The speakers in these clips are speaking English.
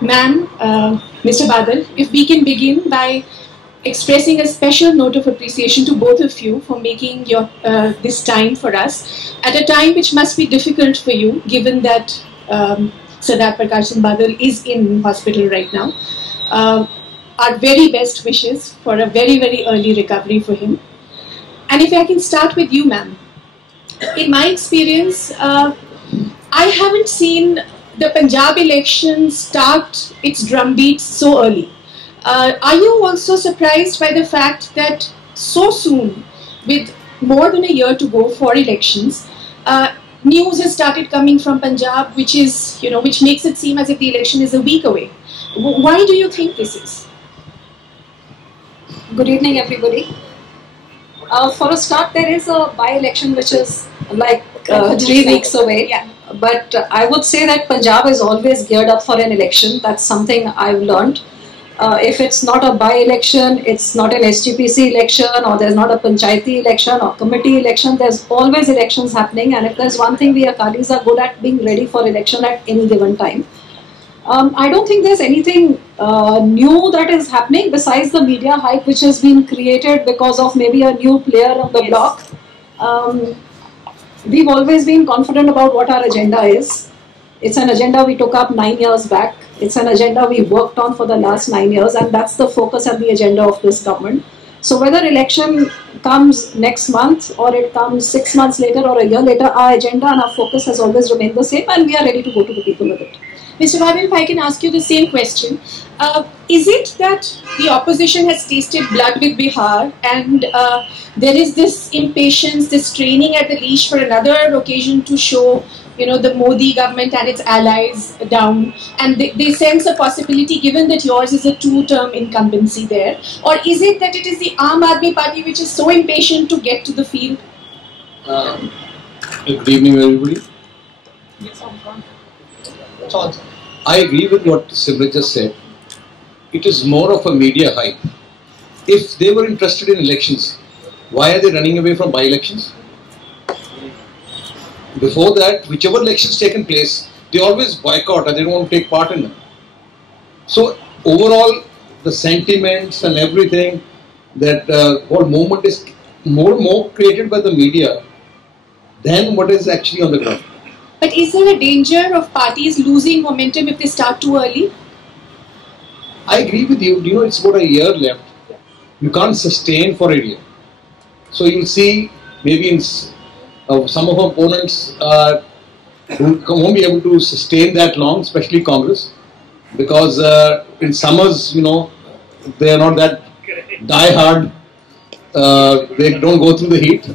Ma'am, Mr. Badal, if we can begin by expressing a special note of appreciation to both of you for making your this time for us at a time which must be difficult for you, given that Sardar Prakash Singh Badal is in hospital right now. Our very best wishes for a very, very early recovery for him. And if I can start with you, ma'am. In my experience, I haven't seen the Punjab election start its drumbeat so early. Are you also surprised by the fact that so soon, with more than a year to go for elections, news has started coming from Punjab, which makes it seem as if the election is a week away? Why do you think this is? Good evening, everybody. For a start, there is a by-election which is like 3 weeks away. Yeah. But I would say that Punjab is always geared up for an election. That's something I've learned. If it's not a by-election, it's not an SGPC election, or there's not a Panchayati election or committee election, there's always elections happening. And if there's one thing we Akalis are good at, being ready for election at any given time. I don't think there's anything new that is happening besides the media hype which has been created because of maybe a new player on the block. We've always been confident about what our agenda is. It's an agenda we took up 9 years back. It's an agenda we worked on for the last 9 years, and that's the focus and the agenda of this government. So whether election comes next month or it comes 6 months later or a year later, our agenda and our focus has always remained the same, and we are ready to go to the people with it. Mr. Badal, if I can ask you the same question, is it that the opposition has tasted blood with Bihar and there is this impatience, this training at the leash for another occasion to show, the Modi government and its allies down, and they sense a possibility given that yours is a 2-term incumbency there? Or is it that it is the Aam Aadmi Party which is so impatient to get to the field? Good evening, everybody. I agree with what Shiromani just said. It is more of a media hype. If they were interested in elections, why are they running away from by-elections? Before that, whichever elections taken place, they always boycott and they don't want to take part in them. So overall, the sentiments and everything, that whole movement is more created by the media than what is actually on the ground. But is there a danger of parties losing momentum if they start too early? I agree with you. It's about a year left. You can't sustain for a year. So you'll see maybe in some of our opponents who won't be able to sustain that long, especially Congress, because in summers, they are not that die-hard. They don't go through the heat.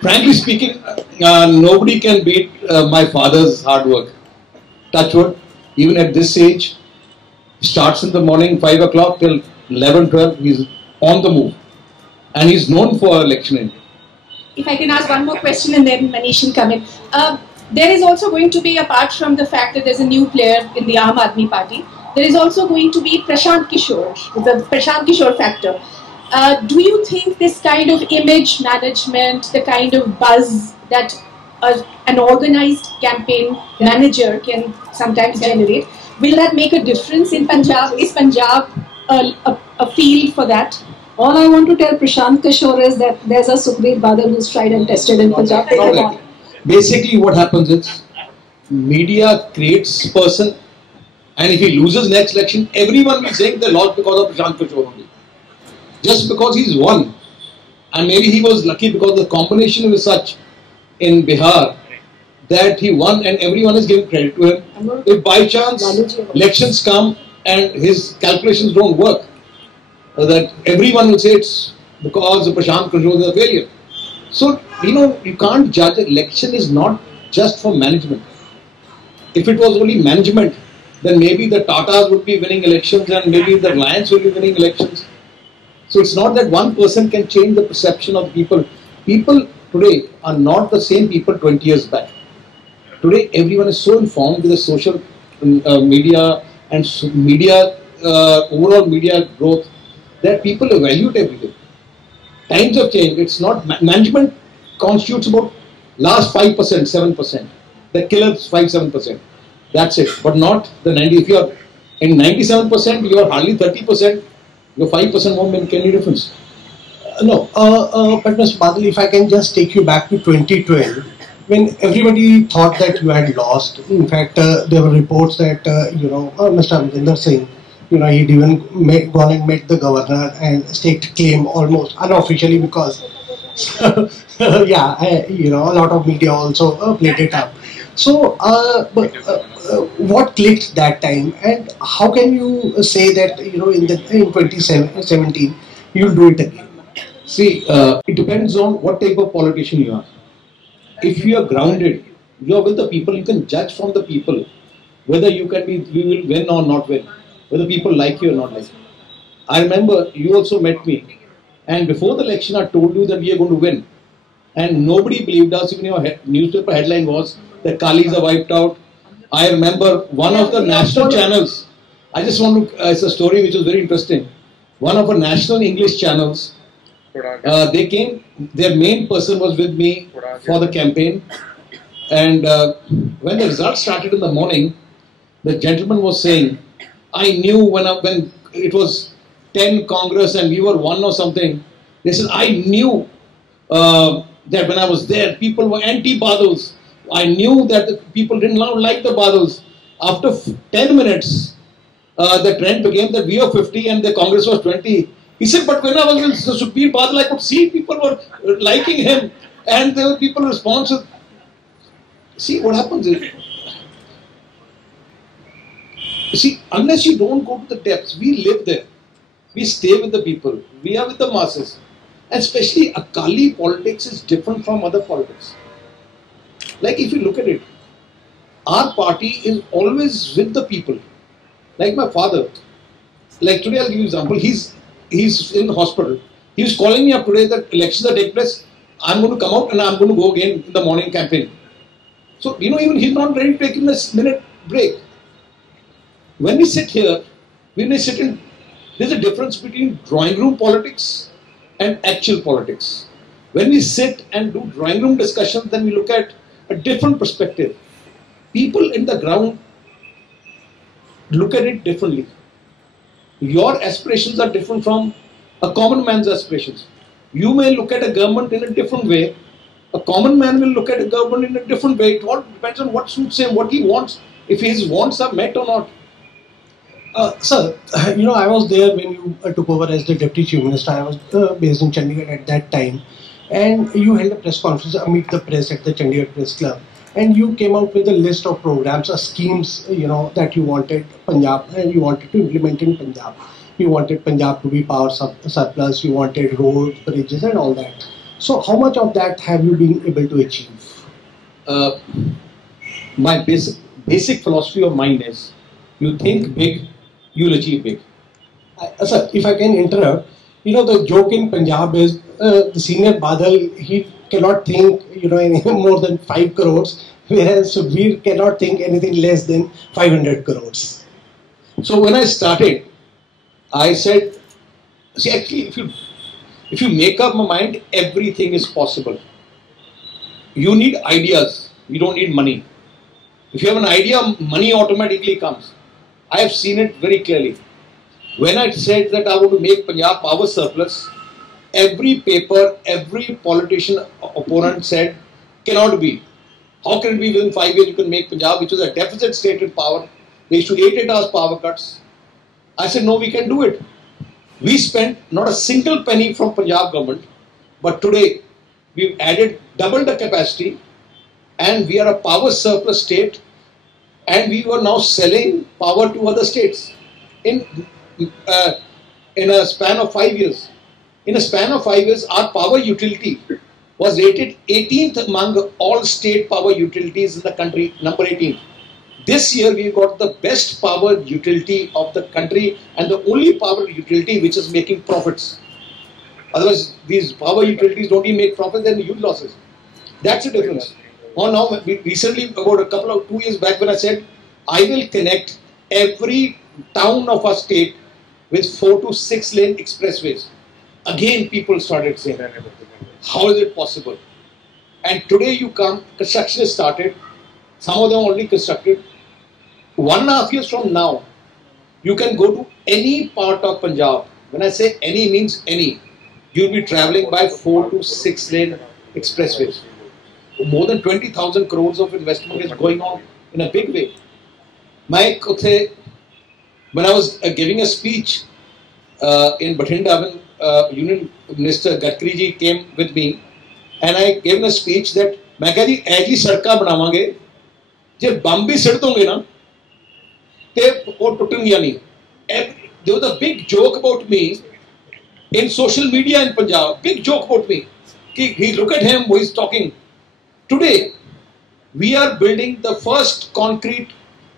Frankly speaking, nobody can beat my father's hard work. Touch wood, even at this age, starts in the morning 5 o'clock till 11, 12, he's on the move. And he's known for electioneering. If I can ask one more question and then Maneesh can come in. There is also going to be, apart from the fact that there's a new player in the Aam Aadmi Party, there is also going to be Prashant Kishore, the Prashant Kishore factor. Do you think this kind of image management, the kind of buzz that an organized campaign manager can sometimes generate, will that make a difference in Punjab? Is Punjab a field for that? All I want to tell Prashant Kishore is that there's a Sukhbir Badal who's tried and tested in Punjab. Basically what happens is, media creates person, and if he loses next election, everyone will be saying they lost because of Prashant Kishore only. Just because he's won, and maybe he was lucky because the combination was such in Bihar that he won and everyone is giving credit to him. If by chance elections come and his calculations don't work, that everyone will say it's because Prashant Kishore is a failure. So, you can't judge. Election is not just for management. If it was only management, then maybe the Tatas would be winning elections and maybe the Reliance will be winning elections. So it's not that one person can change the perception of people. People today are not the same people 20 years back. Today everyone is so informed with the social media and overall media growth that people evaluate everything. Times have changed. It's not management constitutes about last 5%, 7%. The killers 5-7%. That's it. But not the 90. If you are In 97%, you are hardly 30%. Your 5% won't make any difference. No, but Mr. Badal, if I can just take you back to 2012, when everybody thought that you had lost. In fact, there were reports that Mr. Amrinder Singh, he'd even gone and met the governor and staked claim almost unofficially because, yeah, a lot of media also played it up. So, what clicked that time, and how can you say that in 2017 you'll do it again? See, it depends on what type of politician you are. If you are grounded, you are with the people, you can judge from the people whether you will win or not win, whether people like you or not like you. I remember you also met me, and before the election I told you that we are going to win, and nobody believed us. Even your newspaper headline was that Kalis are wiped out. I remember one of the national channels, I just want to, it's a story which was very interesting. One of our national English channels, they came, their main person was with me for the campaign, and when the results started in the morning, the gentleman was saying, I knew when it was 10 Congress and we were 1 or something, they said, I knew that when I was there, people were anti-Badals. I knew that the people didn't like the Badals. After 10 minutes, the trend became that we were 50 and the Congress was 20. He said, but when I was with Sukhbir Badal, I could see people were liking him and there were people responsive. See, what happens is, unless you don't go to the depths, we live there. We stay with the people. We are with the masses. And especially Akali politics is different from other politics. Like if you look at it, our party is always with the people. Like my father, like today I'll give you an example, he's in the hospital. He was calling me up today that elections are taking place, I'm going to come out and I'm going to go again in the morning campaign. So, even he's not ready to take him a minute break. When we sit here, there's a difference between drawing room politics and actual politics. When we sit and do drawing room discussions, then we look at a different perspective. People in the ground look at it differently. Your aspirations are different from a common man's aspirations. You may look at a government in a different way. A common man will look at a government in a different way. It all depends on what suits him, what he wants, if his wants are met or not. Sir, I was there when you took over as the Deputy Chief Minister. I was based in Chandigarh at that time. And you held a press conference, meet the press at the Chandigarh Press Club. And you came out with a list of programs or schemes, that you wanted Punjab and you wanted to implement in Punjab. You wanted Punjab to be power surplus, you wanted roads, bridges and all that. So how much of that have you been able to achieve? My basic philosophy of mine is, you think big, you'll achieve big. Sir, if I can interrupt, the joke in Punjab is the senior Badal, he cannot think, any more than 5 crores, whereas Sukhbir cannot think anything less than 500 crores. So when I started, I said, actually, if you make up my mind, everything is possible. You need ideas, you don't need money. If you have an idea, money automatically comes. I have seen it very clearly. When I said that I want to make Punjab power surplus, every paper, every politician opponent said, cannot be. How can it be within 5 years you can make Punjab, which was a deficit state in power? They used to 8 hours power cuts. I said, no, we can do it. We spent not a single penny from Punjab government, but today we've added double the capacity and we are a power surplus state and we were now selling power to other states in a span of 5 years. In a span of 5 years, our power utility was rated 18th among all state power utilities in the country, number 18. This year, we got the best power utility of the country and the only power utility which is making profits. Otherwise, these power utilities don't even make profits, then huge losses. That's the difference. Now, recently, about 2 years back, when I said, I will connect every town of our state with 4 to 6 lane expressways. Again, people started saying, how is it possible? And today you come, construction is started, some of them already constructed. 1.5 years from now, You can go to any part of Punjab. When I say any, means any. You'll be travelling by 4 to 6 lane expressways. More than 20,000 crores of investment is going on in a big way. When I was giving a speech in Bathinda, when Union Minister Gadkari ji came with me, and I gave him a speech that मैं कहा जी ऐसी सड़कां बनावांगे जे बम भी seat दोगे ना ते वो टुटणगियां नहीं. There was a big joke about me in social media in Punjab. Big joke about me. He look at him who is talking. Today we are building the first concrete.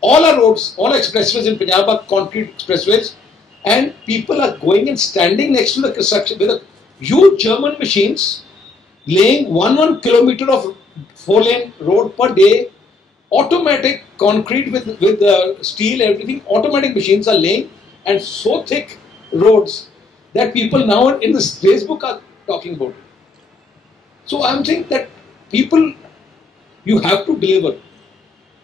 All our roads, all expressways in Punjab are concrete expressways, and people are going and standing next to the construction with a huge German machines laying 1 kilometer of 4-lane road per day, automatic concrete with steel, everything, automatic machines are laying, and so thick roads that people now in this Facebook are talking about. So I'm saying that people, you have to deliver.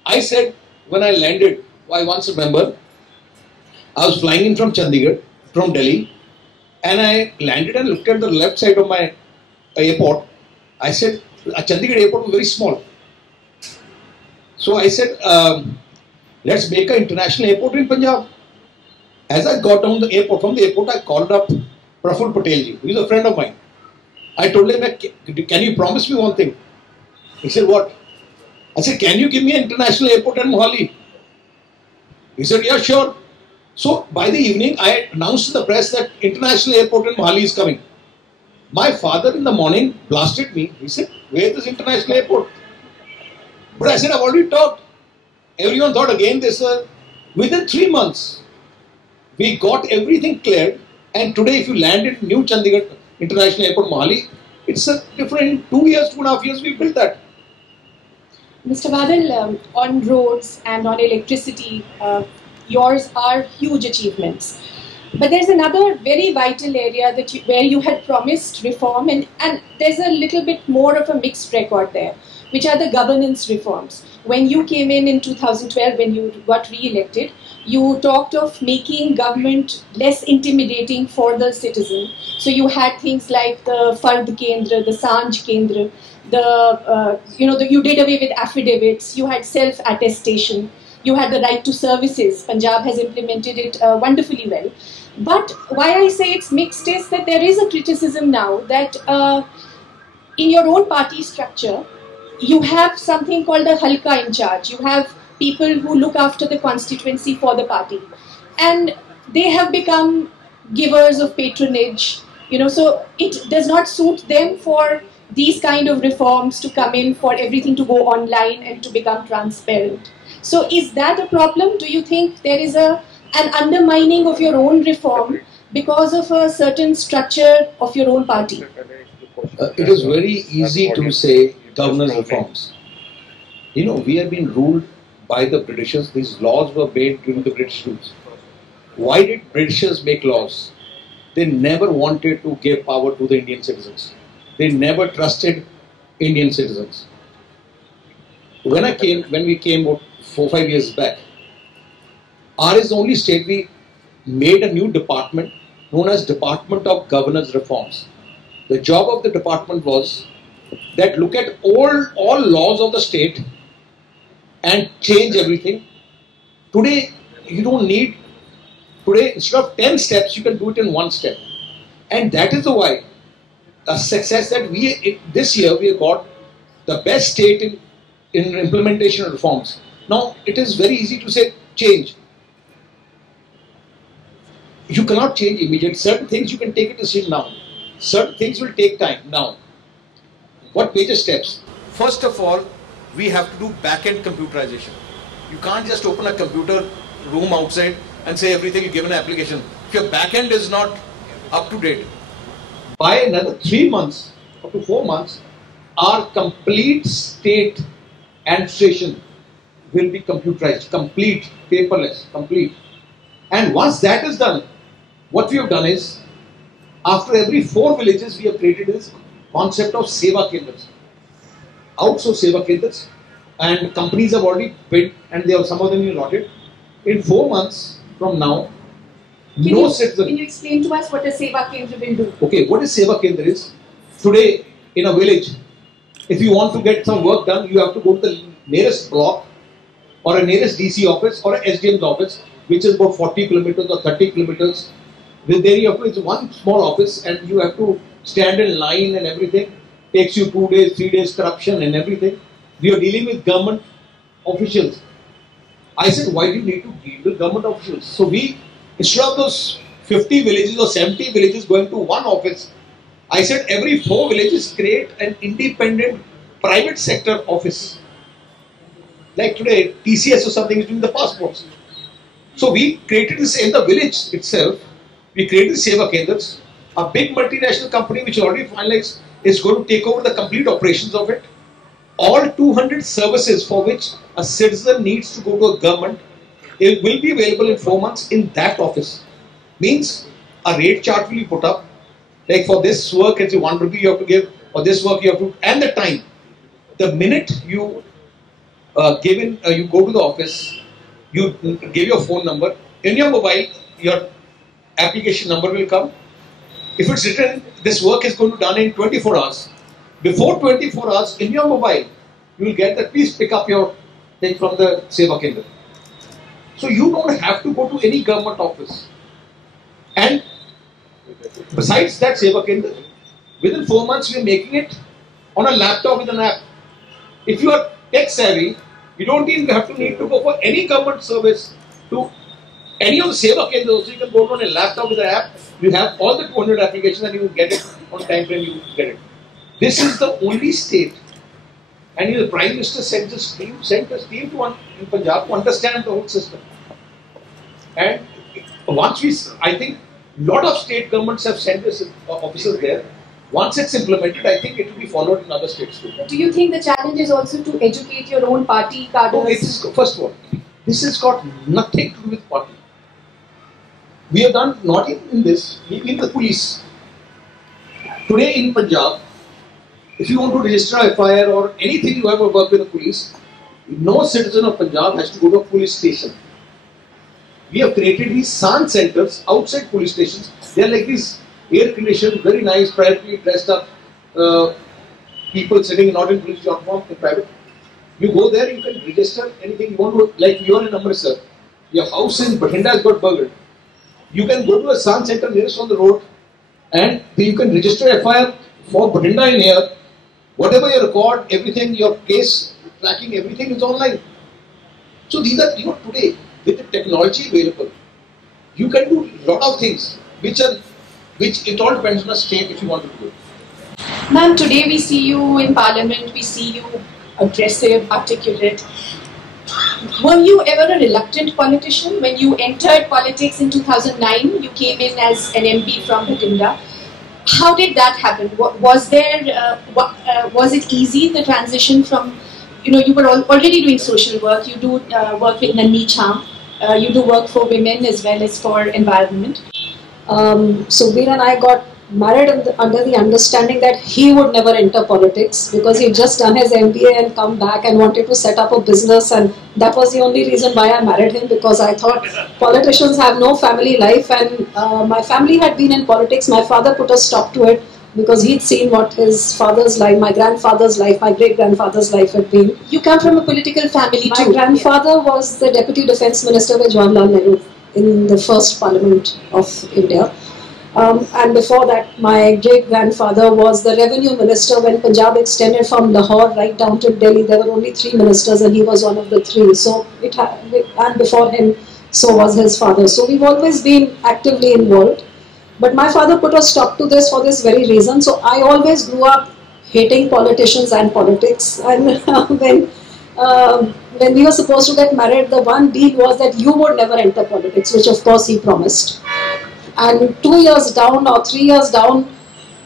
I said when I landed, I once remember, I was flying in from Chandigarh, from Delhi, and I landed and looked at the left side of my airport. I said, Chandigarh airport was very small. So I said, let's make an international airport in Punjab. As I got down the airport, from the airport, I called up Praful Patel ji, who is a friend of mine. I told him, can you promise me one thing? He said, what? I said, can you give me an international airport at Mohali? He said, yeah, sure. So by the evening, I announced to the press that international airport in Mohali is coming. My father in the morning blasted me. He said, where is this international airport? But I said, I've already talked. Everyone thought again this. Within 3 months, we got everything cleared. And today, if you land in New Chandigarh International Airport, Mohali, it's a different 2 years, 2.5 years, we built that. Mr. Badal, on roads and on electricity, yours are huge achievements. But there's another very vital area that where you had promised reform, and there's a little bit more of a mixed record there, which are the governance reforms. When you came in 2012, when you got re-elected, you talked of making government less intimidating for the citizen. So you had things like the Fard Kendra, the Sanj Kendra, you did away with affidavits, you had self-attestation, you had the right to services. Punjab has implemented it wonderfully well. But why I say it's mixed is that there is a criticism now that in your own party structure, you have something called the Halka in charge. You have people who look after the constituency for the party. And they have become givers of patronage. So it does not suit them for these kind of reforms to come in, for everything to go online and to become transparent. So is that a problem? Do you think there is an undermining of your own reform because of a certain structure of your own party? It is very easy to say governance reforms. We have been ruled by the Britishers. These laws were made during the British rule. Why did Britishers make laws? They never wanted to give power to the Indian citizens. They never trusted Indian citizens. When we came about 4 or 5 years back, R is the only state we made a new department known as Department of Governance Reforms. The job of the department was that look at all laws of the state and change everything. Today, you don't need, instead of 10 steps, you can do it in 1 step. And that is the why a success that this year we have got the best state in implementation of reforms. Now, it is very easy to say change. You cannot change immediately. Certain things you can take a decision now. Certain things will take time now. What major steps? First of all, we have to do back-end computerization. You can't just open a computer room outside and say everything, you give an application. If your back-end is not up to date, by another 3 months, up to 4 months, our complete state administration will be computerized, complete, paperless, complete. And once that is done, what we have done is, after every 4 villages, we have created this concept of Seva Kendras. Outsource Seva Kendras, and companies have already bid, and some of them will allotted. In 4 months, from now, Can you explain to us what a Seva Kendra will do? Okay, what is Seva Kendra is? Today, in a village, if you want to get some work done, you have to go to the nearest block or a nearest DC office or a SDM's office, which is about 40 kilometers or 30 kilometers. Then you have to, it's one small office and you have to stand in line and everything. Takes you 2 days, 3 days, corruption and everything. We are dealing with government officials. I said, why do you need to deal with government officials? So we, instead of those 50 villages or 70 villages going to one office, I said every 4 villages create an independent private sector office. Like today, TCS or something is doing the passports. So we created this in the village itself. We created Seva Kendras. A big multinational company which already finalized is going to take over the complete operations of it. All 200 services for which a citizen needs to go to a government, it will be available in 4 months in that office. Means a rate chart will be put up. Like for this work, it's 1 rupee you have to give. For this work, you have to, and the time. The minute you you go to the office, you give your phone number. In your mobile, your application number will come. If it's written, this work is going to be done in 24 hours. Before 24 hours, in your mobile, you will get that, please pick up your thing from the Seva Kendra. So you don't have to go to any government office. And besides that Seva Kendra, within 4 months, we are making it on a laptop with an app. If you are tech savvy, you don't even have to need to go for any government service to any of the Seva Kendras. Also, you can go on a laptop with an app. You have all the 200 applications and you will get it on time frame. You will get it. This is the only state, and the Prime Minister sent a team in Punjab to understand the whole system. And once I think a lot of state governments have sent this officers there. Once it's implemented, I think it will be followed in other states too. Do you think the challenge is also to educate your own party cadres? No, first of all, this has got nothing to do with party. We have done, not even in this, in the police. Today in Punjab, if you want to register a FIR or anything you have to work with the police, no citizen of Punjab has to go to a police station. We have created these SAN centers outside police stations. They are like these air-conditioned, very nice, privately dressed up people sitting not in police uniform, in private. You go there, you can register anything you want to, like you are in Amritsar. Your house in Bathinda has got burgled. You can go to a SAN center nearest on the road and you can register FIR for Bathinda in here. Whatever you record, everything, your case tracking, everything is online. So these are, today, with the technology available, you can do a lot of things, which it all depends on the state if you want to do it. Ma'am, today we see you in Parliament, we see you aggressive, articulate. Were you ever a reluctant politician? When you entered politics in 2009, you came in as an MP from Vandita. How did that happen? Was it easy, the transition from, you were already doing social work, you do work with Nanni Cham, you do work for women as well as for environment. Sukhbir and I got married under the understanding that he would never enter politics because he'd just done his MBA and come back and wanted to set up a business, and that was the only reason why I married him, because I thought politicians have no family life, and my family had been in politics. My father put a stop to it because he'd seen what his father's life, my grandfather's life, my great-grandfather's life had been. You come from a political family too. My grandfather was the Deputy Defence Minister with Jawaharlal Nehru in the first Parliament of India. And before that, my great-grandfather was the Revenue Minister when Punjab extended from Lahore right down to Delhi. There were only 3 ministers and he was one of the 3. So and before him, so was his father. So we've always been actively involved. But my father put a stop to this for this very reason. So I always grew up hating politicians and politics. And when we were supposed to get married, the one deal was that you would never enter politics, which of course he promised. And 2 years down or 3 years down,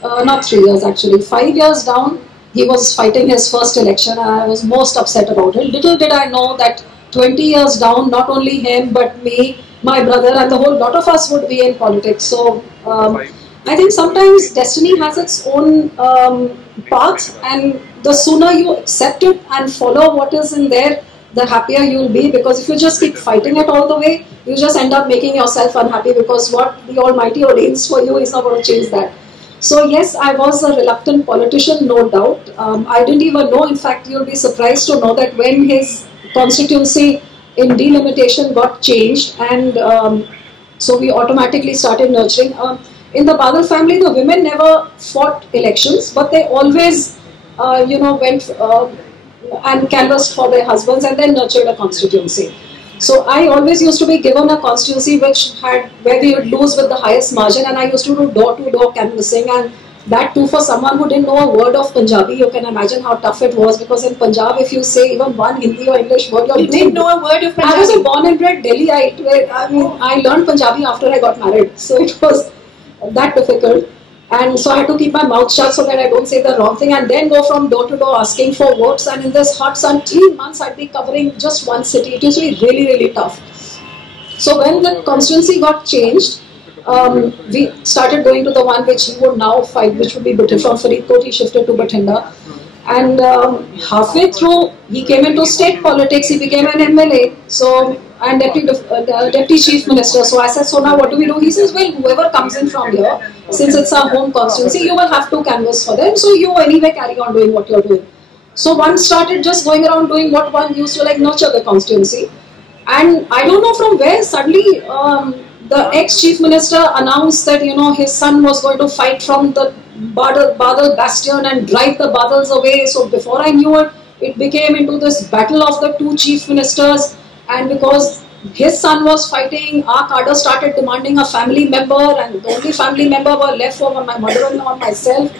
not 3 years actually, 5 years down, he was fighting his first election and I was most upset about it. Little did I know that 20 years down, not only him but me, my brother and the whole lot of us would be in politics. So I think sometimes destiny has its own path, and the sooner you accept it and follow what is in there, the happier you'll be, because if you just keep fighting it all the way, you just end up making yourself unhappy, because what the Almighty ordains for you is not going to change that. So yes, I was a reluctant politician, no doubt. I didn't even know, in fact, you'll be surprised to know that when his constituency in delimitation got changed, and so we automatically started nurturing. In the Badal family, the women never fought elections, but they always, went and canvassed for their husbands and then nurtured a constituency. So I always used to be given a constituency where we would lose with the highest margin, and I used to do door-to-door canvassing, and that too for someone who didn't know a word of Punjabi. You can imagine how tough it was, because in Punjab, if you say even one Hindi or English word, you didn't know a word of Punjabi. I was a born and bred Delhiite. I learned Punjabi after I got married, so it was that difficult. And so I had to keep my mouth shut so that I don't say the wrong thing, and then go from door to door asking for votes. And in this hot sun, 3 months I'd be covering just one city. It used to be really, really tough. So when the constituency got changed, we started going to the one which he would now fight, which would be from Faridkot. He shifted to Bathinda. And halfway through, he came into state politics. He became an MLA. So, and deputy chief minister. So I said, so now what do we do? He says, well, whoever comes in from here, since it's our home constituency, you will have to canvass for them. So you anyway carry on doing what you're doing. So one started just going around doing what one used to, like, nurture the constituency. And I don't know from where suddenly the ex-chief minister announced that, his son was going to fight from the Badal bastion and drive the Badals away. So before I knew it, it became into this battle of the two chief ministers. And because his son was fighting, our cadre started demanding a family member, and the only family member were left for my mother-in-law and myself.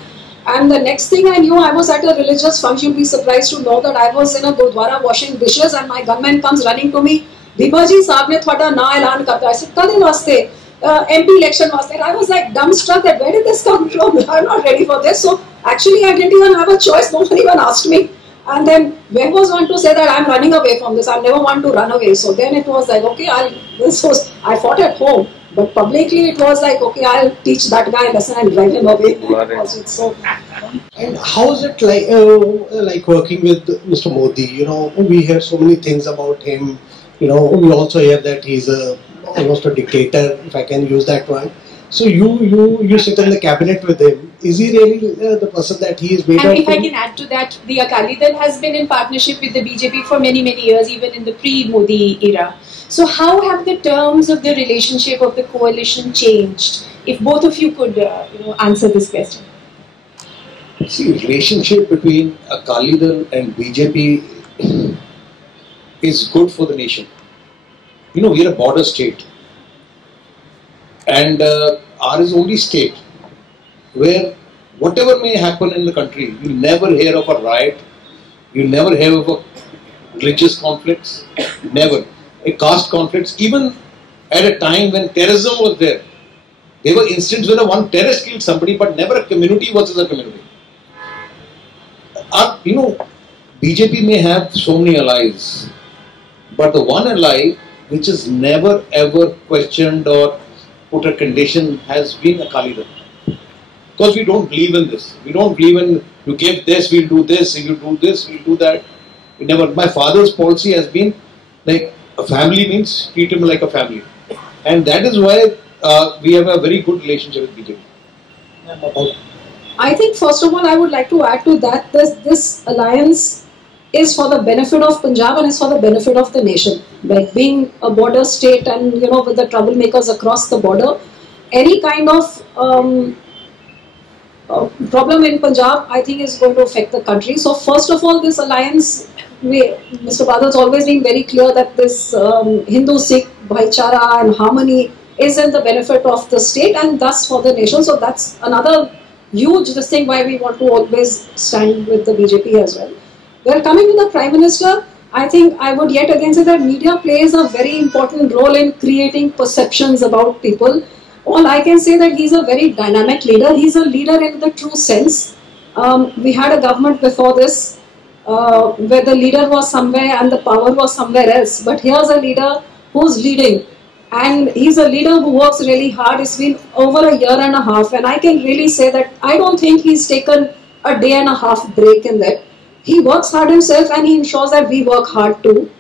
And the next thing I knew, I was at a religious function. You'll be surprised to know that I was in a Gurdwara washing dishes, and my gunman comes running to me. Bibaji saab ne thoda na elan karta. I said, "Kade vaste? MP election vaste." And I was like dumbstruck that where did this come from? I'm not ready for this. So actually, I didn't even have a choice. No one even asked me. And then where was one to say that I'm running away from this? I never want to run away. So then it was like, okay, I fought at home, but publicly it was like, okay, I'll teach that guy a lesson and drive him away. So, and how is it like working with Mr. Modi? We hear so many things about him. We also hear that he's almost a dictator, if I can use that word. So you sit in the cabinet with him. Is he really the person that he is made out? And if I can add to that, the Akali Dal has been in partnership with the BJP for many, many years, even in the pre-Modi era. So how have the terms of the relationship of the coalition changed? If both of you could, answer this question. See, relationship between Akali Dal and BJP is good for the nation. We are a border state. And ours is only state where whatever may happen in the country, you never hear of a riot, you never hear of a religious conflicts, never. A caste conflicts, even at a time when terrorism was there. There were instances where one terrorist killed somebody, but never a community versus a community. BJP may have so many allies, but the one ally which is never ever questioned or put a condition has been Akali Dal. Because we don't believe in this. We don't believe in, you give this, we'll do this, if you do this, we'll do that. We never. My father's policy has been like, a family means treat him like a family. And that is why we have a very good relationship with BJP. I think first of all I would like to add to that, this alliance is for the benefit of Punjab and is for the benefit of the nation. Like being a border state and with the troublemakers across the border, any kind of problem in Punjab I think is going to affect the country. So first of all, this alliance, Mr. Badal has always been very clear that this Hindu-Sikh bhaichara and harmony is in the benefit of the state and thus for the nation. So that's another huge thing why we want to always stand with the BJP as well. Well, coming to the Prime Minister, I think I would yet again say that media plays a very important role in creating perceptions about people. All I can say that he's a very dynamic leader. He's a leader in the true sense. We had a government before this where the leader was somewhere and the power was somewhere else. But here's a leader who's leading. And he's a leader who works really hard. It's been over a year and a half. And I can really say that I don't think he's taken a day and a half break in that. He works hard himself and he ensures that we work hard too.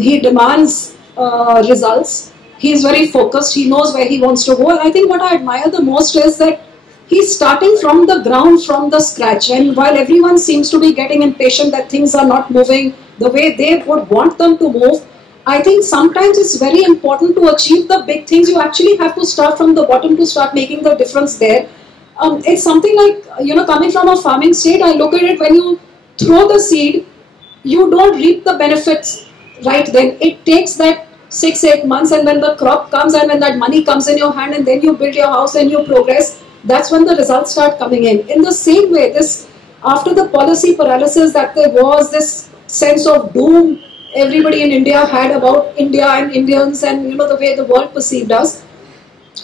He demands results. He is very focused. He knows where he wants to go. And I think what I admire the most is that he's starting from the ground, from the scratch. And while everyone seems to be getting impatient that things are not moving the way they would want them to move, I think sometimes it's very important to achieve the big things. You actually have to start from the bottom to start making the difference there. It's something like, coming from a farming state, I look at it, when you throw the seed, you don't reap the benefits right then. It takes that 6-8 months, and when the crop comes and when that money comes in your hand and then you build your house and you progress, that's when the results start coming in. In the same way, after the policy paralysis that there was, this sense of doom everybody in India had about India and Indians and the way the world perceived us.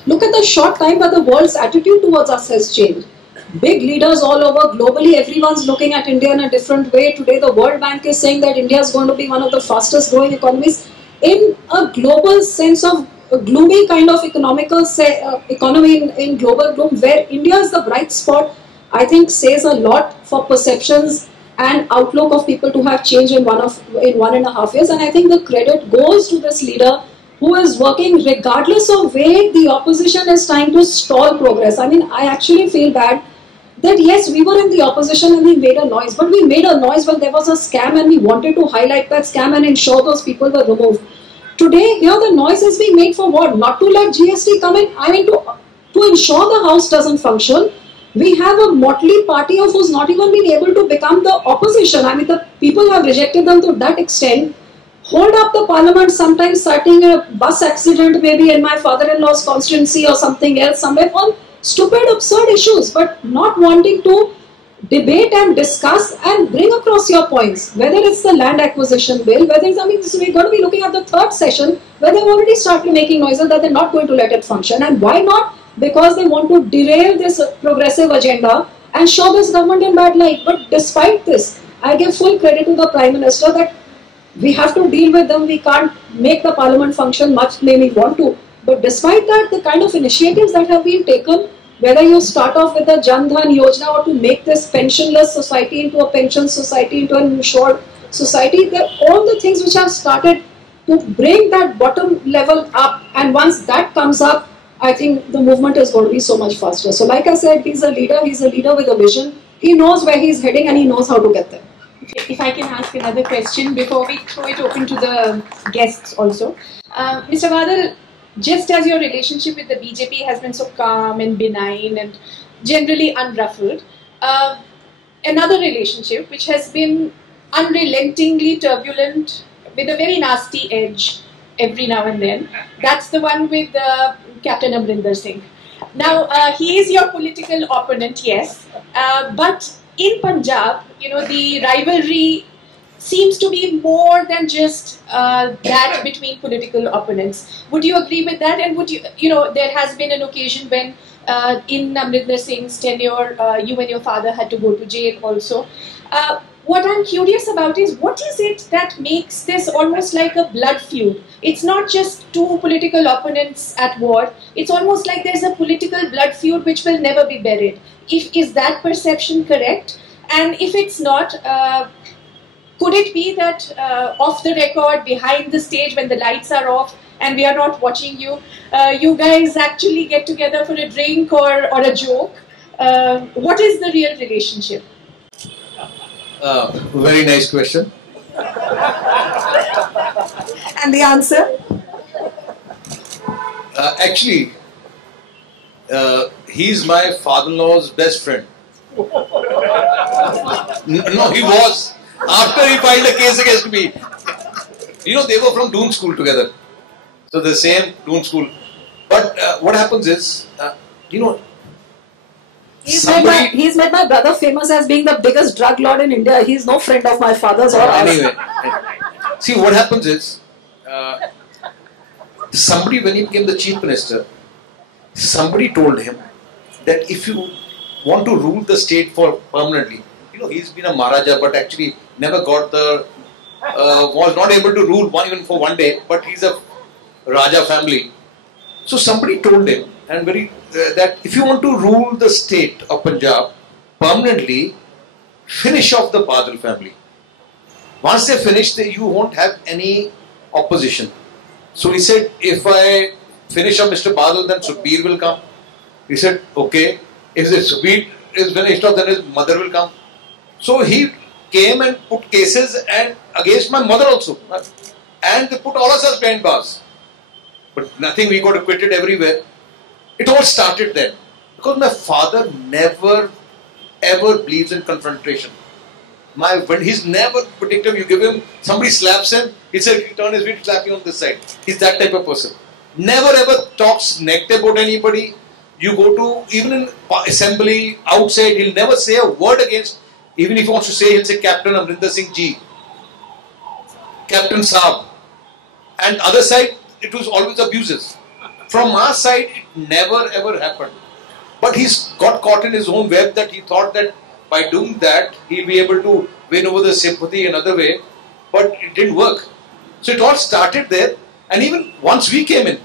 Look at the short time that the world's attitude towards us has changed. Big leaders all over globally, everyone's looking at India in a different way. Today the World Bank is saying that India is going to be one of the fastest growing economies. In a global sense of a gloomy kind of economical economy in global gloom, where India is the bright spot, I think says a lot for perceptions and outlook of people to have changed in 1.5 years. And I think the credit goes to this leader who is working regardless of way the opposition is trying to stall progress. I mean, I actually feel bad that yes, we were in the opposition and we made a noise, but we made a noise when there was a scam and we wanted to highlight that scam and ensure those people were removed. Today, here the noise is being made for what? Not to let GST come in? I mean, to ensure the house doesn't function. We have a motley party of who's not even been able to become the opposition. I mean, the people have rejected them to that extent. Hold up the parliament, sometimes citing a bus accident maybe in my father-in-law's constituency or something else, somewhere on stupid, absurd issues, but not wanting to debate and discuss and bring across your points. Whether it's the land acquisition bill, whether it's, we're going to be looking at the third session where they've already started making noises that they're not going to let it function. And why not? Because they want to derail this progressive agenda and show this government in bad light. But despite this, I give full credit to the Prime Minister that we have to deal with them. We can't make the parliament function much may we want to. But despite that, the kind of initiatives that have been taken, whether you start off with the Jan Dhan Yojana or to make this pensionless society into a pension society, into an insured society, they're all the things which have started to bring that bottom level up. And once that comes up, I think the movement is going to be so much faster. So like I said, he's a leader with a vision. He knows where he's heading and he knows how to get there. If I can ask another question before we throw it open to the guests also. Mr. Badal, just as your relationship with the BJP has been so calm and benign and generally unruffled, another relationship which has been unrelentingly turbulent with a very nasty edge every now and then, that's the one with Captain Amrinder Singh. Now, he is your political opponent, yes, but in Punjab, the rivalry seems to be more than just that between political opponents. Would you agree with that? And would there has been an occasion when in Amrinder Singh's tenure, you and your father had to go to jail also. What I'm curious about is, what is it that makes this almost like a blood feud? It's not just two political opponents at war. It's almost like there's a political blood feud which will never be buried. Is that perception correct? And if it's not, could it be that off the record, behind the stage, when the lights are off and we are not watching you, you guys actually get together for a drink or a joke? What is the real relationship? Very nice question. And the answer? Actually, he's my father-in-law's best friend. No, he was. After he filed a case against me. They were from Doon School together. So the same Doon School. But what happens is, he's made my brother famous as being the biggest drug lord in India. He's no friend of my father's or ours. Anyway, see what happens is, somebody, when he became the Chief Minister, somebody told him that if you want to rule the state for permanently, he's been a Maharaja but actually never got was not able to rule even for one day, but he's a Raja family. So somebody told him, and that if you want to rule the state of Punjab permanently, finish off the Badal family. Once they finish, you won't have any opposition. So he said, if I finish up Mr. Badal, then Sukhbir will come. He said, okay. If the Sukhbir is finished up, then his mother will come. So he came and put cases and against my mother also. And they put all of us behind bars. But nothing, we got acquitted everywhere. It all started then. Because my father never ever believes in confrontation. When he's never predictive, you give him, somebody slaps him, he said, turn his feet, slap you on this side. He's that type of person. Never ever talks negative about anybody. You go to, even in assembly, outside, he'll never say a word against, even if he wants to say, he'll say Captain Amrinder Singh Ji, Captain Saab. And other side, it was always abuses. From our side, it never ever happened. But he's got caught in his own web that he thought that by doing that, he'll be able to win over the sympathy another way. But it didn't work. So it all started there. And even once we came in,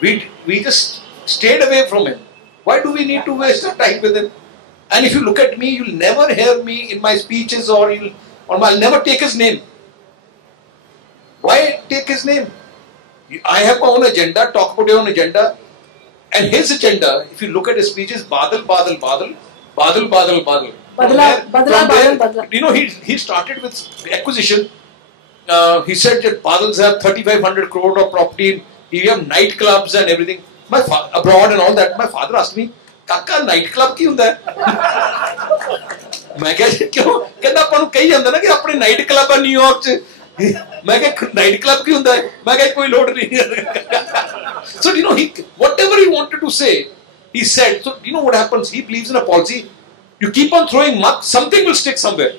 we just stayed away from him. Why do we need to waste our time with him? And if you look at me, you'll never hear me in my speeches or I'll never take his name. Why take his name? I have my own agenda, talk about your own agenda. And his agenda, if you look at his speeches, Badal, Badal, Badal, Badal, Badal, Badal. Badal. You know, he started with acquisition. He said that Badals have 3,500 crore of property. He have nightclubs and everything. Abroad and all that. My father asked me, Kaka, nightclub क्यों होता है? मैं कहा क्यों? कहता अपन कहीं जाता ना कि अपने nightclub है न्यूयॉर्क से. मैं कहा nightclub क्यों होता है? मैं कहा कोई लोड नहीं. So you know, whatever he wanted to say, he said. So you know what happens? He believes in a policy. You keep on throwing muck, something will stick somewhere.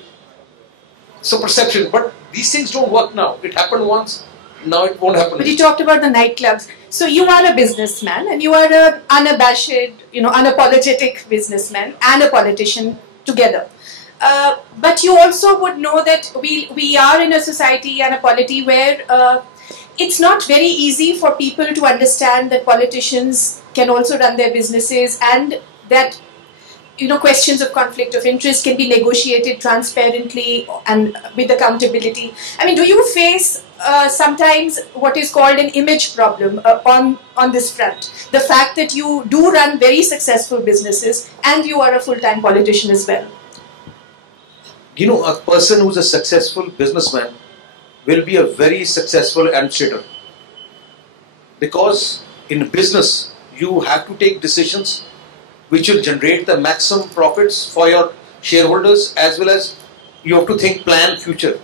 So perception, but these things don't work now. It happened once, now it won't happen. But you talked about the nightclubs. So you are a businessman and you are an unabashed, unapologetic businessman and a politician together. But you also would know that we are in a society and a polity where it's not very easy for people to understand that politicians can also run their businesses and that questions of conflict of interest can be negotiated transparently and with accountability. I mean, do you face sometimes what is called an image problem on this front? The fact that you do run very successful businesses and you are a full-time politician as well. You know, a person who's a successful businessman will be a very successful administrator. Because in business, you have to take decisions which will generate the maximum profits for your shareholders, as well as you have to plan future.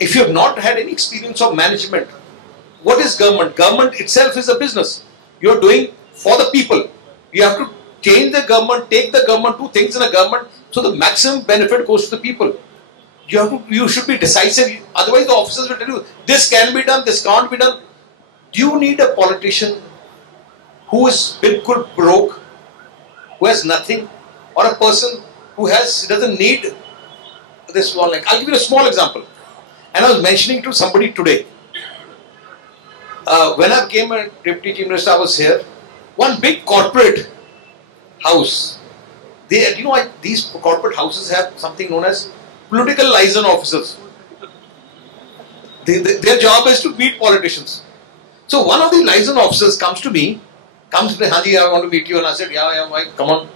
If you have not had any experience of management, what is government? Government itself is a business. You are doing for the people. You have to change the government, take the government, do things in a government, so the maximum benefit goes to the people. You should be decisive. Otherwise the officers will tell you, this can be done, this can't be done. Do you need a politician who is bilkul broke, who has nothing, or a person who doesn't need this one? Like, I'll give you a small example. And I was mentioning to somebody today. When I became a Deputy Chief Minister, I was here. One big corporate house. These corporate houses have something known as political liaison officers. Their job is to meet politicians. So one of the liaison officers comes to me, Haji, I want to meet you. And I said, yeah, come on.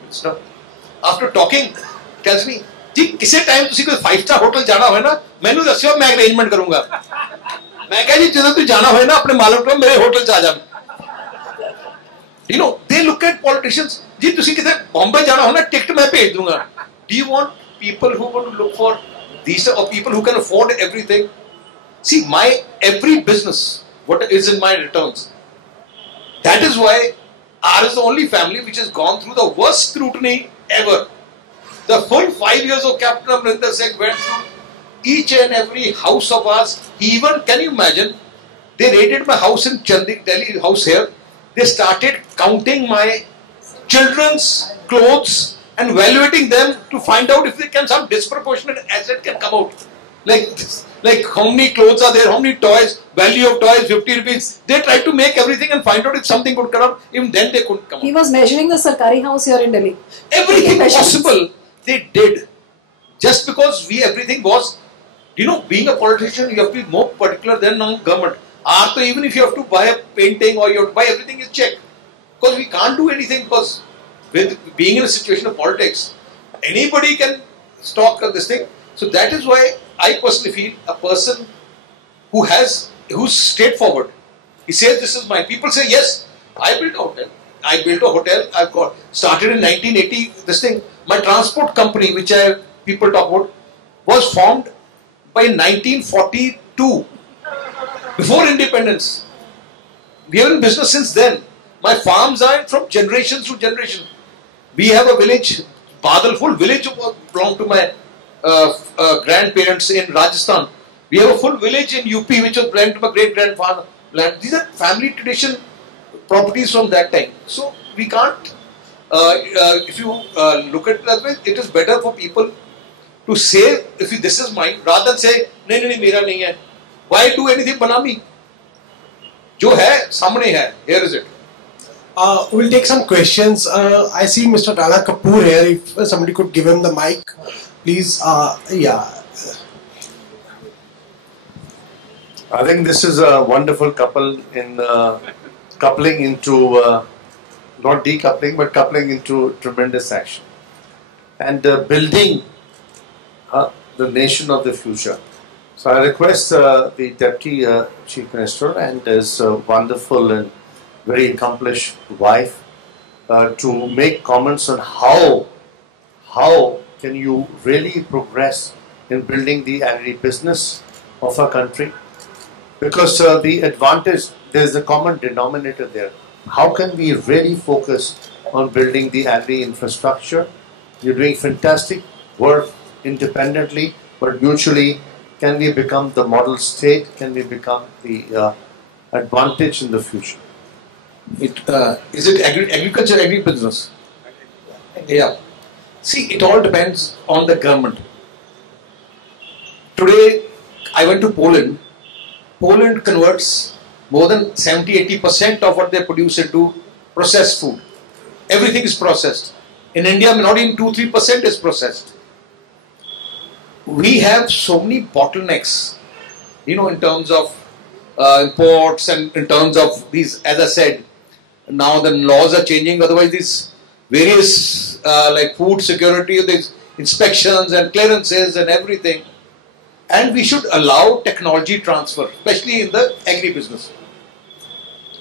After talking, tells me, किसी time तुसी कोई 5-star hotel जाना हो ना, मैंने दस्यो मैं arrangement करूंगा. मैं कहा जी ਜਦੋਂ तू जाना हो ना अपने मालूम को मेरे होटल च आ जा. They look at politicians. जी तुसी किधर बॉम्बे जाना हो ना टिकट मैं भेज दूंगा. Do you want people who want to look for these or people who can afford everything? See, every business, what is in my returns. That is why ours is the only family which has gone through the worst scrutiny ever. The full 5 years of Captain Amrinder Singh went through each and every house of ours. Even, can you imagine, they raided my house in Delhi house here. They started counting my children's clothes and evaluating them to find out if some disproportionate asset can come out. Like how many clothes are there, how many toys, value of toys, 50 rupees. They tried to make everything and find out if something could come up. Even then they couldn't come out. He was measuring the Sarkari house here in Delhi. Everything possible they did. Just because everything was You know, being a politician, you have to be more particular than government. So even if you have to buy a painting or you have to buy everything is checked. Because we can't do anything, because with being in a situation of politics, anybody can stalk this thing. So that is why I personally feel a person who's straightforward. He says this is mine. People say, yes, I built a hotel. I've started in 1980, this thing. My transport company, which people talk about, was formed by 1942, before independence. We are in business since then. My farms are from generation to generation. We have a village, Badal, full village belonged to my grandparents in Rajasthan. We have a full village in UP which was belonged to my great-grandfather. These are family tradition properties from that time. So we can't, if you look at it that way, it is better for people to say, this is mine, rather than say, nahi, mera nahi hai. Why do anything banami? Jo hai, samne hai. Here is it. We'll take some questions. I see Mr. Rana Kapoor here. If somebody could give him the mic, please. Yeah. I think this is a wonderful couple in coupling into, not decoupling, but coupling into tremendous action. And building the nation of the future. So I request the Deputy Chief Minister and his wonderful and very accomplished wife to make comments on how can you really progress in building the agri-business of our country. Because the advantage, there's a common denominator there. How can we really focus on building the agri-infrastructure? You're doing fantastic work independently, but mutually. Can we become the model state? Can we become the advantage in the future? Is it agriculture, agri-business? Yeah. See, it all depends on the government. Today, I went to Poland. Poland converts more than 70-80% of what they produce into processed food. Everything is processed. In India, not even 2-3% is processed. We have so many bottlenecks, in terms of imports and in terms of these, as I said, now the laws are changing, otherwise these various like food security, these inspections and clearances and everything. And we should allow technology transfer, especially in the agri-business.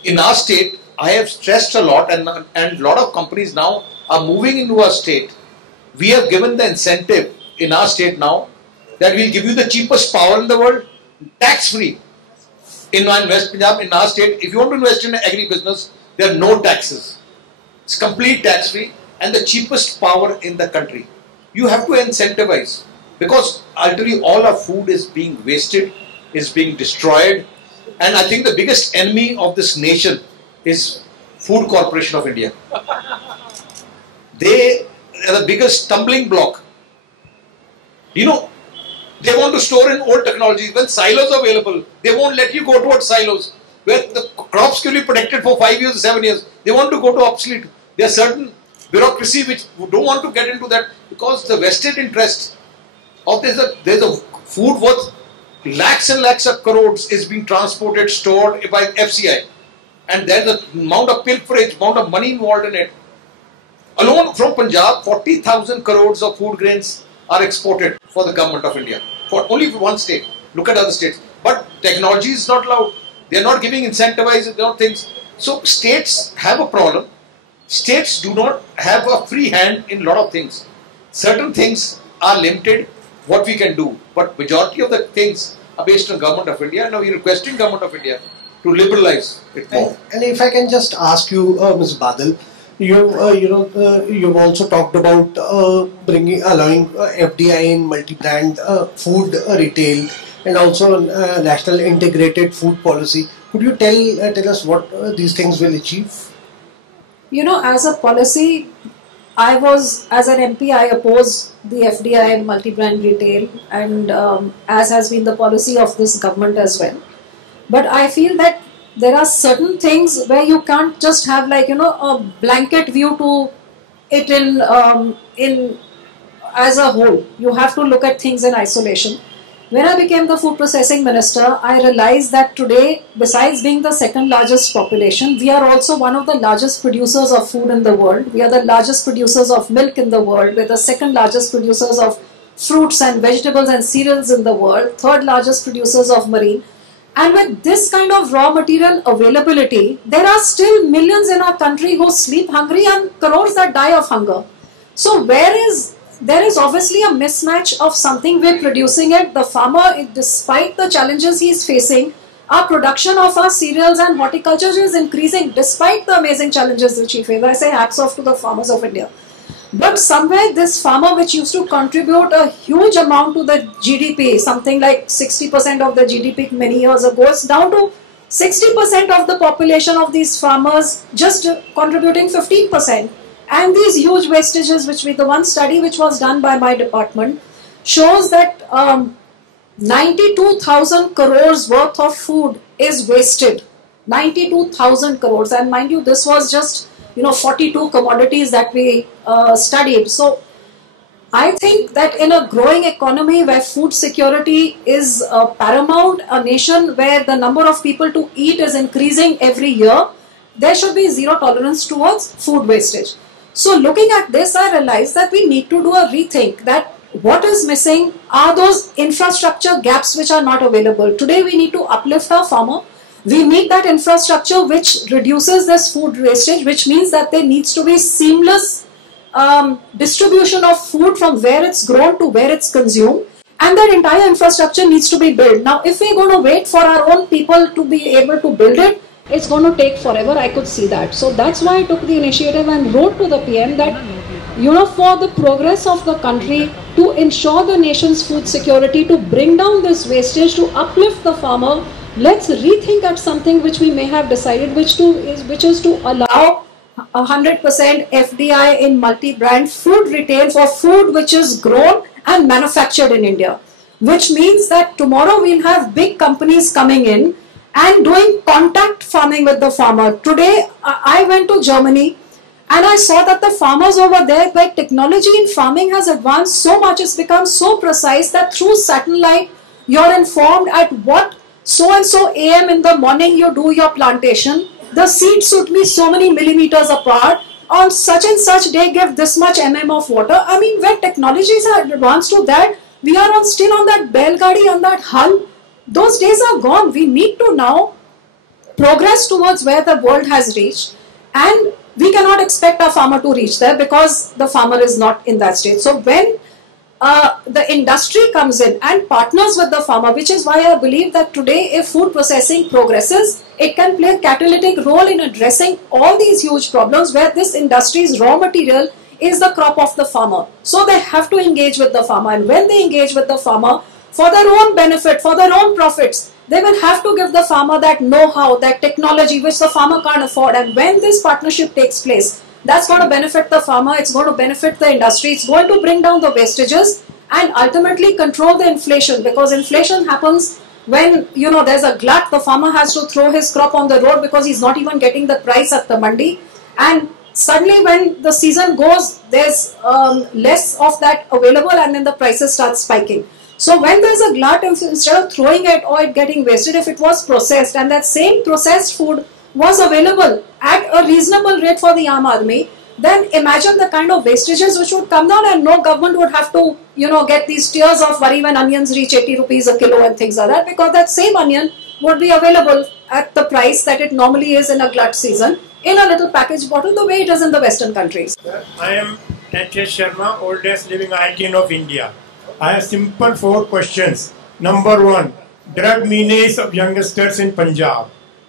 In our state, I have stressed a lot, and a lot of companies now are moving into our state. We have given the incentive in our state now that we'll give you the cheapest power in the world, tax-free. In West Punjab, in our state, if you want to invest in agri-business, there are no taxes. It's complete tax-free and the cheapest power in the country. You have to incentivize, because ultimately all our food is being wasted, is being destroyed, and I think the biggest enemy of this nation is Food Corporation of India. They are the biggest stumbling block. They want to store in old technologies. When silos are available, they won't let you go towards silos, where the crops can be protected for 5 years, 7 years. They want to go to obsolete. There are certain bureaucracy which don't want to get into that, because the vested interest of there's a food worth lakhs and lakhs of crores is being transported, stored by FCI, and there's the amount of pilferage, amount of money involved in it. Alone from Punjab, 40,000 crores of food grains are exported for the government of India, for only for one state. Look at other states. But technology is not allowed. They are not giving incentivized things. So states have a problem. States do not have a free hand in a lot of things. Certain things are limited, what we can do. But majority of the things are based on government of India. Now we are requesting government of India to liberalize it more. And if I can just ask you, Ms. Badal, you've also talked about allowing FDI in multi-brand food retail, and also national integrated food policy. Could you tell us what these things will achieve? As a policy, I was, as an MP, I opposed the FDI and multi-brand retail, and as has been the policy of this government as well. But I feel that there are certain things where you can't just have a blanket view to it in as a whole. You have to look at things in isolation. When I became the food processing minister, I realized that today, besides being the second largest population, we are also one of the largest producers of food in the world. We are the largest producers of milk in the world. We're the second largest producers of fruits and vegetables and cereals in the world, third largest producers of marine. And with this kind of raw material availability, there are still millions in our country who sleep hungry and crores that die of hunger. So there is obviously a mismatch of something we're producing it. The farmer, despite the challenges he's facing, our production of our cereals and horticulture is increasing despite the amazing challenges which he faces. I say hats off to the farmers of India. But somewhere this farmer, which used to contribute a huge amount to the GDP, something like 60% of the GDP many years ago, is down to 60% of the population of these farmers just contributing 15%. And these huge wastages, the one study which was done by my department, shows that 92,000 crores worth of food is wasted. 92,000 crores. And mind you, this was just 42 commodities that we studied. So I think that in a growing economy where food security is paramount, a nation where the number of people to eat is increasing every year, there should be zero tolerance towards food wastage. So looking at this, I realized that we need to do a rethink, that what is missing are those infrastructure gaps which are not available. Today we need to uplift our farmer. We need that infrastructure which reduces this food wastage, which means that there needs to be seamless distribution of food from where it's grown to where it's consumed. And that entire infrastructure needs to be built. Now, if we're going to wait for our own people to be able to build it, it's going to take forever. I could see that. So that's why I took the initiative and wrote to the PM that, for the progress of the country, to ensure the nation's food security, to bring down this wastage, to uplift the farmer, let's rethink at something which we may have decided, which is to allow 100% FDI in multi-brand food retail for food which is grown and manufactured in India. Which means that tomorrow we'll have big companies coming in and doing contact farming with the farmer. Today, I went to Germany and I saw that the farmers over there, where technology in farming has advanced so much, it's become so precise that through satellite, you're informed at what so-and-so AM in the morning you do your plantation. The seeds should be so many millimeters apart. On such and such day, give this much of water. I mean, when technologies are advanced to that, we are still on that belgadi, on that hull. Those days are gone. We need to now progress towards where the world has reached, and we cannot expect our farmer to reach there because the farmer is not in that state. So when the industry comes in and partners with the farmer, which is why I believe that today if food processing progresses, it can play a catalytic role in addressing all these huge problems where this industry's raw material is the crop of the farmer. So they have to engage with the farmer, and when they engage with the farmer, for their own benefit, for their own profits, they will have to give the farmer that know-how, that technology which the farmer can't afford. And when this partnership takes place, that's going to benefit the farmer, it's going to benefit the industry, it's going to bring down the wastages and ultimately control the inflation, because inflation happens when there's a glut. The farmer has to throw his crop on the road because he's not even getting the price at the mandi, and suddenly when the season goes, there's less of that available and then the prices start spiking. So when there's a glut, instead of throwing it or it getting wasted, if it was processed and that same processed food was available at a reasonable rate for the Aam Aadmi, then imagine the kind of wastages which would come down, and no government would have to, get these tears of worry when onions reach 80 rupees a kilo and things like that, because that same onion would be available at the price that it normally is in a glut season in a little packaged bottle, the way it is in the Western countries. I am H.S. Sharma, oldest living ITN of India. I have simple 4 questions. Number 1, drug menace of youngsters in Punjab.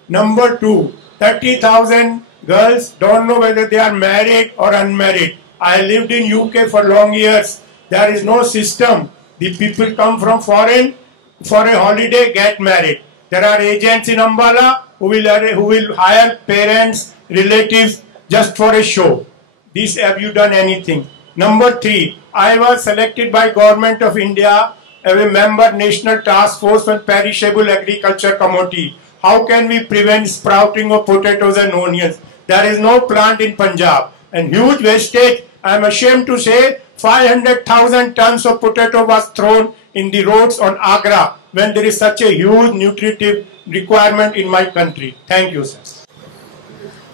Number 2, 30,000 girls don't know whether they are married or unmarried. I lived in UK for long years. There is no system. The people come from foreign for a holiday, get married. There are agents in Ambala who will hire parents, relatives just for a show. This, have you done anything? Number 3, I was selected by Government of India as a member National Task Force on Perishable Agriculture Commodity. How can we prevent sprouting of potatoes and onions? There is no plant in Punjab and huge wastage. I am ashamed to say 500,000 tons of potato was thrown in the roads on Agra when there is such a huge nutritive requirement in my country? Thank you, sir.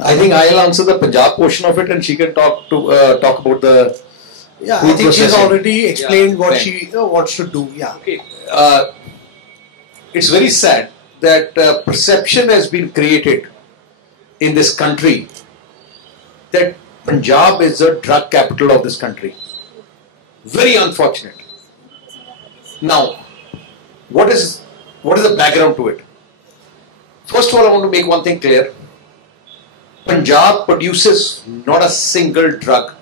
I think I'll answer the Punjab portion of it, and she can talk about the. Yeah, I think she's already explained what she wants to do. Yeah. Okay. It's very sad that perception has been created in this country that Punjab is the drug capital of this country. Very unfortunate. Now, what is the background to it? First of all, I want to make one thing clear. Punjab produces not a single drug.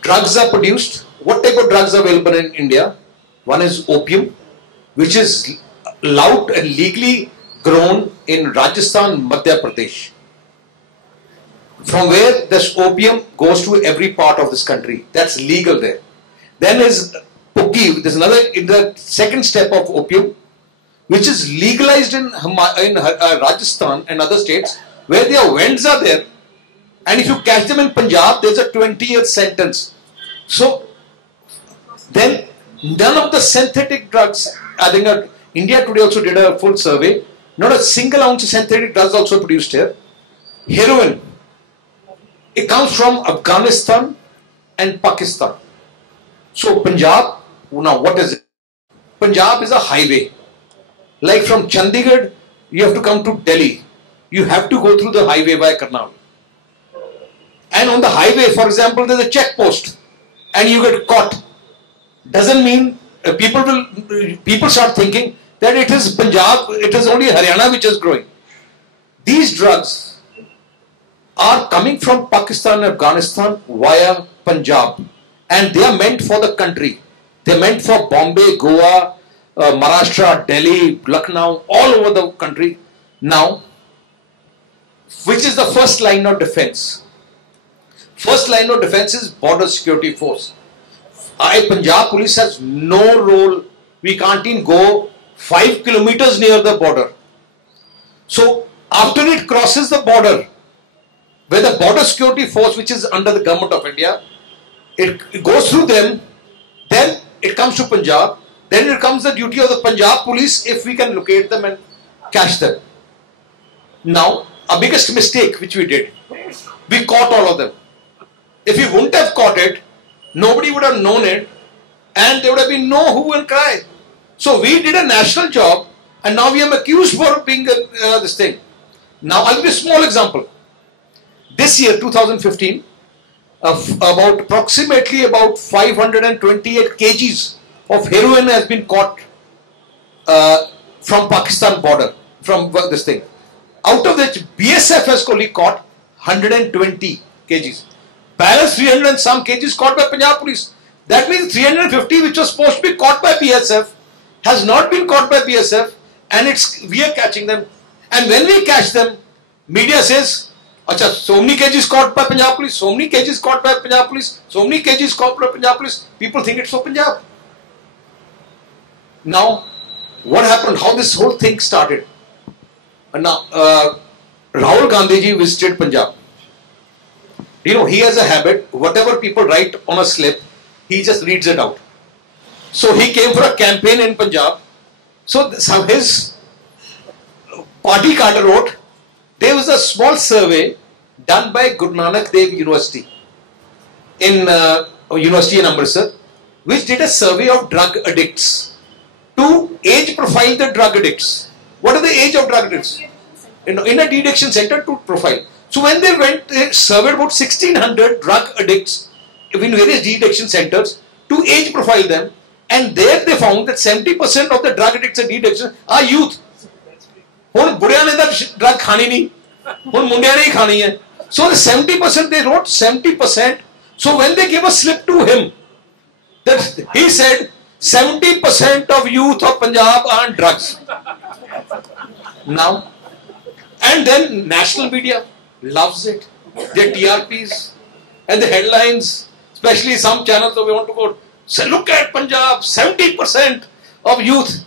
Drugs are produced. What type of drugs are available in India? One is opium, which is allowed and legally grown in Rajasthan, Madhya Pradesh, from where this opium goes to every part of this country. That's legal there. Then is Pukki. There's another, in the second step of opium, which is legalized in Rajasthan and other states, where their vends are there. And if you catch them in Punjab, there's a 20-year sentence. So, then none of the synthetic drugs, I think India Today also did a full survey, not a single ounce of synthetic drugs also produced here. Heroin, it comes from Afghanistan and Pakistan. So Punjab, now what is it? Punjab is a highway. Like from Chandigarh, you have to come to Delhi. You have to go through the highway by Karnal. And on the highway, for example, there's a checkpost and you get caught. Doesn't mean people start thinking that it is Punjab, it is only Haryana which is growing. These drugs are coming from Pakistan and Afghanistan via Punjab, and they are meant for the country. They are meant for Bombay, Goa, Maharashtra, Delhi, Lucknow, all over the country. Now, which is the first line of defense? First line of defense is border security force. Punjab police has no role. We can't even go 5 kilometers near the border. So after it crosses the border, where the border security force, which is under the government of India, it goes through them, then it comes to Punjab, then it comes the duty of the Punjab police if we can locate them and catch them. Now, our biggest mistake which we did, we caught all of them. If we wouldn't have caught it, nobody would have known it, and there would have been no hue and cry. So we did a national job, and now we are accused for being this thing. Now I'll give you a small example. This year, 2015, approximately about 528 kgs of heroin has been caught from Pakistan border, from this thing. Out of which BSF has only caught 120 kgs. Balance 300 and some kgs caught by Punjab police. That means 350 which was supposed to be caught by BSF has not been caught by BSF, and we are catching them. And when we catch them, media says, Acha, so many kgs caught by Punjab police, so many kgs caught by Punjab police, so many kgs caught by Punjab police. People think it's for Punjab. Now, what happened? How this whole thing started? Now, Rahul Gandhi ji visited Punjab. You know, he has a habit, whatever people write on a slip, he just reads it out. So he came for a campaign in Punjab. So his party card wrote, there was a small survey done by Guru Nanak Dev University in Amritsar, which did a survey of drug addicts to age profile the drug addicts. What are the age of drug addicts? In a de-addiction center to profile. So when they went, they surveyed about 1600 drug addicts in various de-addiction centers to age profile them, and there they found that 70% of the drug addicts in de-addiction are youth. Hun budhiyan ne ta drug khani nahi, hun mundiyan ne hi khani hai. So the 70%, they wrote 70%. So when they gave a slip to him, that he said 70% of youth of Punjab are on drugs. Now, and then national media loves it. Their TRPs and the headlines, especially some channels that we want to go, say, look at Punjab, 70% of youth.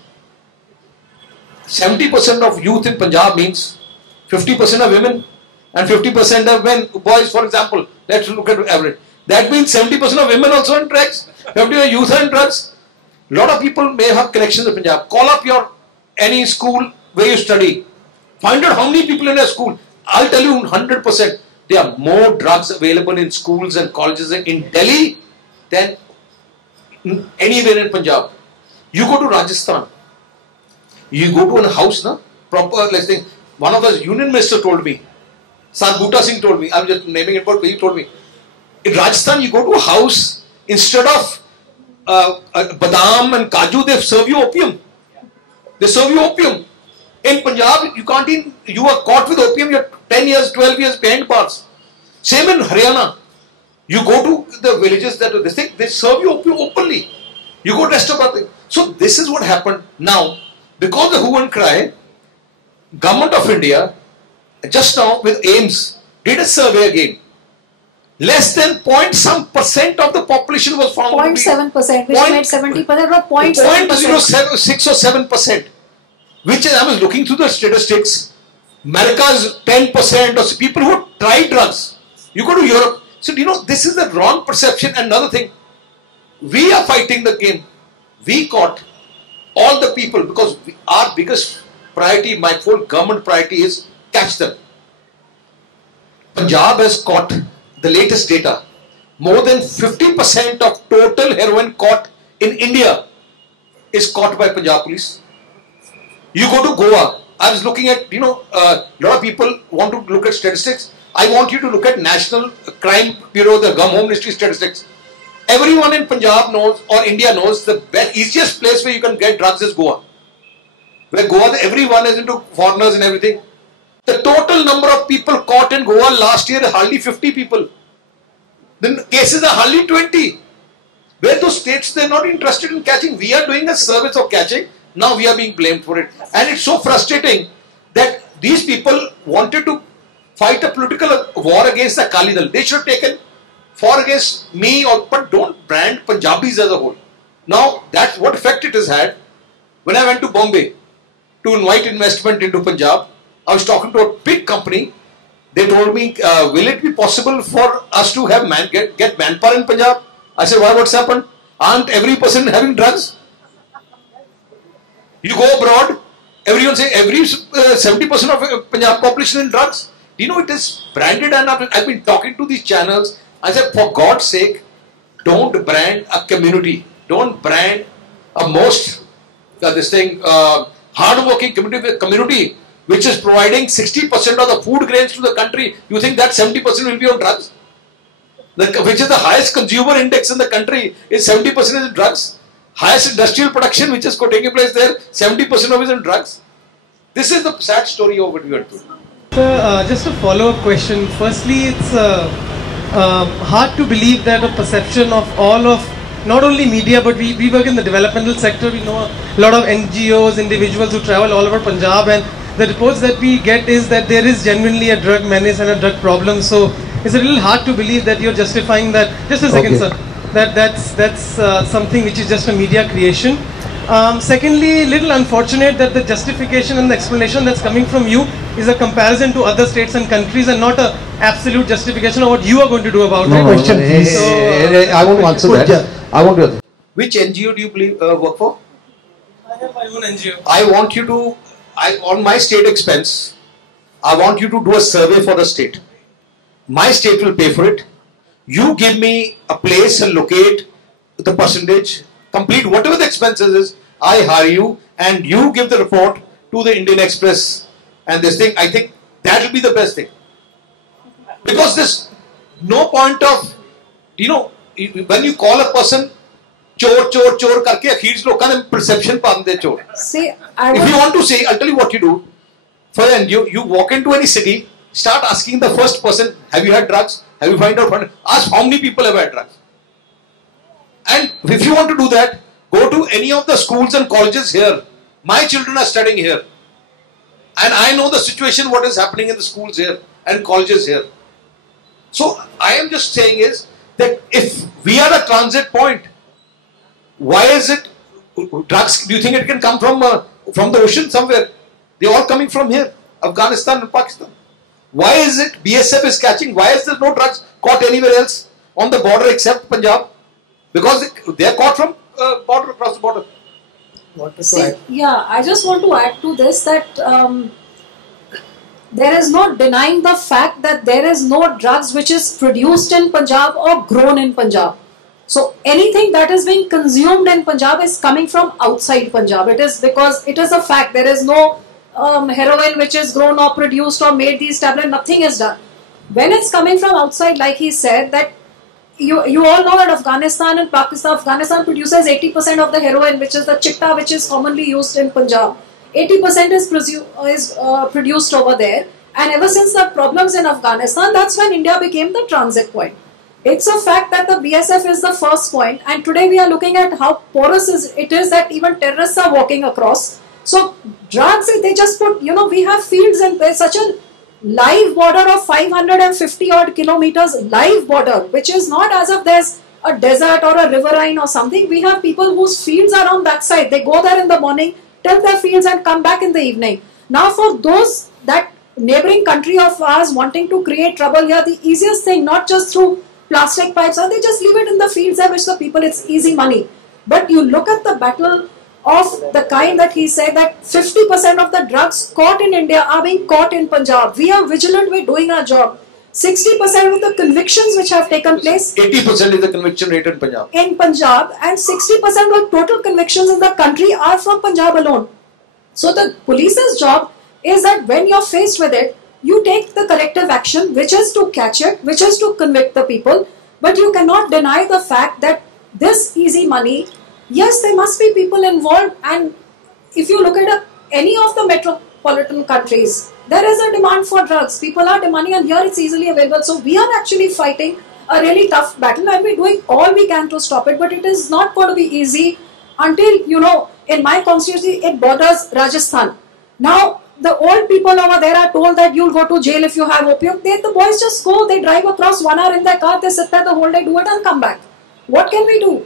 70% of youth in Punjab means 50% of women and 50% of men, boys, for example. Let's look at average. That means 70% of women also on drugs, 50% of youth are on drugs. A lot of people may have connections in Punjab. Call up your any school where you study. Find out how many people in a school. I'll tell you 100%. There are more drugs available in schools and colleges in Delhi than anywhere in Punjab. You go to Rajasthan. You go to a house, na, proper, let's say, one of the union minister told me, Sukhbir Singh told me, I'm just naming it, but he told me, in Rajasthan you go to a house, instead of badam and kaju, they serve you opium. They serve you opium. In Punjab, you can't even, you are caught with opium, you're 10 years, 12 years behind bars. Same in Haryana. You go to the villages that they serve you opium openly. You go to rest of the. So this is what happened now. Because the hue and cry, Government of India, just now with AIMS, did a survey again. Less than 0.some% of the population was found 0.7%, which made 70% or 0.7%. 0.06 or 7%. Which I was looking through the statistics. America is 10%, or people who try drugs. You go to Europe. So, you know, this is the wrong perception. Another thing, we are fighting the game. We caught all the people because our biggest priority, my full government priority is catch them. Punjab has caught, the latest data, more than 50% of total heroin caught in India is caught by Punjab police. You go to Goa. I was looking at, you know, a lot of people want to look at statistics. I want you to look at National Crime Bureau, the Home Ministry statistics. Everyone in Punjab knows, or India knows, the easiest place where you can get drugs is Goa. Where Goa, everyone is into foreigners and everything. The total number of people caught in Goa last year is hardly 50 people. The cases are hardly 20. Where those states, they're not interested in catching. We are doing a service of catching. Now we are being blamed for it. And it's so frustrating that these people wanted to fight a political war against the Akali Dal. They should have taken for against me, but don't brand Punjabis as a whole. Now, that's what effect it has had. When I went to Bombay to invite investment into Punjab, I was talking to a big company. They told me, will it be possible for us to have get manpower in Punjab? I said, why, what's happened? Aren't every person having drugs? You go abroad, everyone say every 70% of Punjab population in drugs. Do you know it is branded? And I've been talking to these channels. I said, for God's sake, don't brand a community. Don't brand a most hard-working community which is providing 60% of the food grains to the country. You think that 70% will be on drugs? Which is the highest consumer index in the country is 70% is drugs. Highest industrial production which is taking place there, 70% of it is in drugs. This is the sad story of what we are doing. So, just a follow-up question. Firstly, it's hard to believe that a perception of all of, not only media, but we work in the developmental sector. We know a lot of NGOs, individuals who travel all over Punjab, and the reports that we get is that there is genuinely a drug menace and a drug problem. So it's a little hard to believe that you're justifying that. Just a second, sir. That's something which is just a media creation. Secondly, little unfortunate that the justification and the explanation that's coming from you is a comparison to other states and countries and not an absolute justification of what you are going to do about it. Question, please. I want to answer that. I want to. Which NGO do you work for? I have my own NGO. I want you to, on my state expense, I want you to do a survey for the state. My state will pay for it. You give me a place and locate the percentage, complete whatever the expenses is, I hire you and you give the report to the Indian Express and this thing. I think that will be the best thing. Because there's no point of, you know, when you call a person chor karke akhirs lokan ne perception paande chor. See, if you want to say, I'll tell you what you do. First, you walk into any city, start asking the first person, have you had drugs? Have you find out? Ask how many people have had drugs. And if you want to do that, go to any of the schools and colleges here. My children are studying here. And I know the situation, what is happening in the schools here and colleges here. So I am just saying is that if we are a transit point, why is it drugs? Do you think it can come from the ocean somewhere? They're all coming from here, Afghanistan and Pakistan. Why is it BSF is catching? Why is there no drugs caught anywhere else on the border except Punjab? Because they are caught from border, across the border. See, yeah, I just want to add to this that there is no denying the fact that there is no drugs which is produced in Punjab or grown in Punjab. So anything that is being consumed in Punjab is coming from outside Punjab. It is because it is a fact. There is no heroin which is grown or produced or made these tablets. Nothing is done. When it's coming from outside, like he said, that you all know that Afghanistan and Pakistan, Afghanistan produces 80% of the heroin, which is the chitta, which is commonly used in Punjab. 80% is produced over there. And ever since the problems in Afghanistan, that's when India became the transit point. It's a fact that the BSF is the first point, and today we are looking at how porous it is that even terrorists are walking across. So drugs, they just put, we have fields and there's such a live border of 550 odd kilometers, live border, which is not as if there's a desert or a riverine or something. We have people whose fields are on that side. They go there in the morning, till their fields and come back in the evening. Now for those, that neighboring country of ours wanting to create trouble here, the easiest thing, not just through plastic pipes, or they just leave it in the fields there, which the people, it's easy money. But you look at the battle of the kind that he said that 50% of the drugs caught in India are being caught in Punjab. We are vigilant, we're doing our job. 60% of the convictions which have taken place, 80% is the conviction rate in Punjab. In Punjab, and 60% of total convictions in the country are from Punjab alone. So the police's job is that when you're faced with it, you take the corrective action, which is to catch it, which is to convict the people, but you cannot deny the fact that this easy money, yes, there must be people involved, and if you look at any of the metropolitan countries, there is a demand for drugs. People are demanding, and here it's easily available. So we are actually fighting a really tough battle, and we're doing all we can to stop it, but it is not going to be easy until, in my constituency, it borders Rajasthan. Now, the old people over there are told that you'll go to jail if you have opium. The boys just go, they drive across 1 hour in their car, they sit there the whole day, do it and come back. What can we do?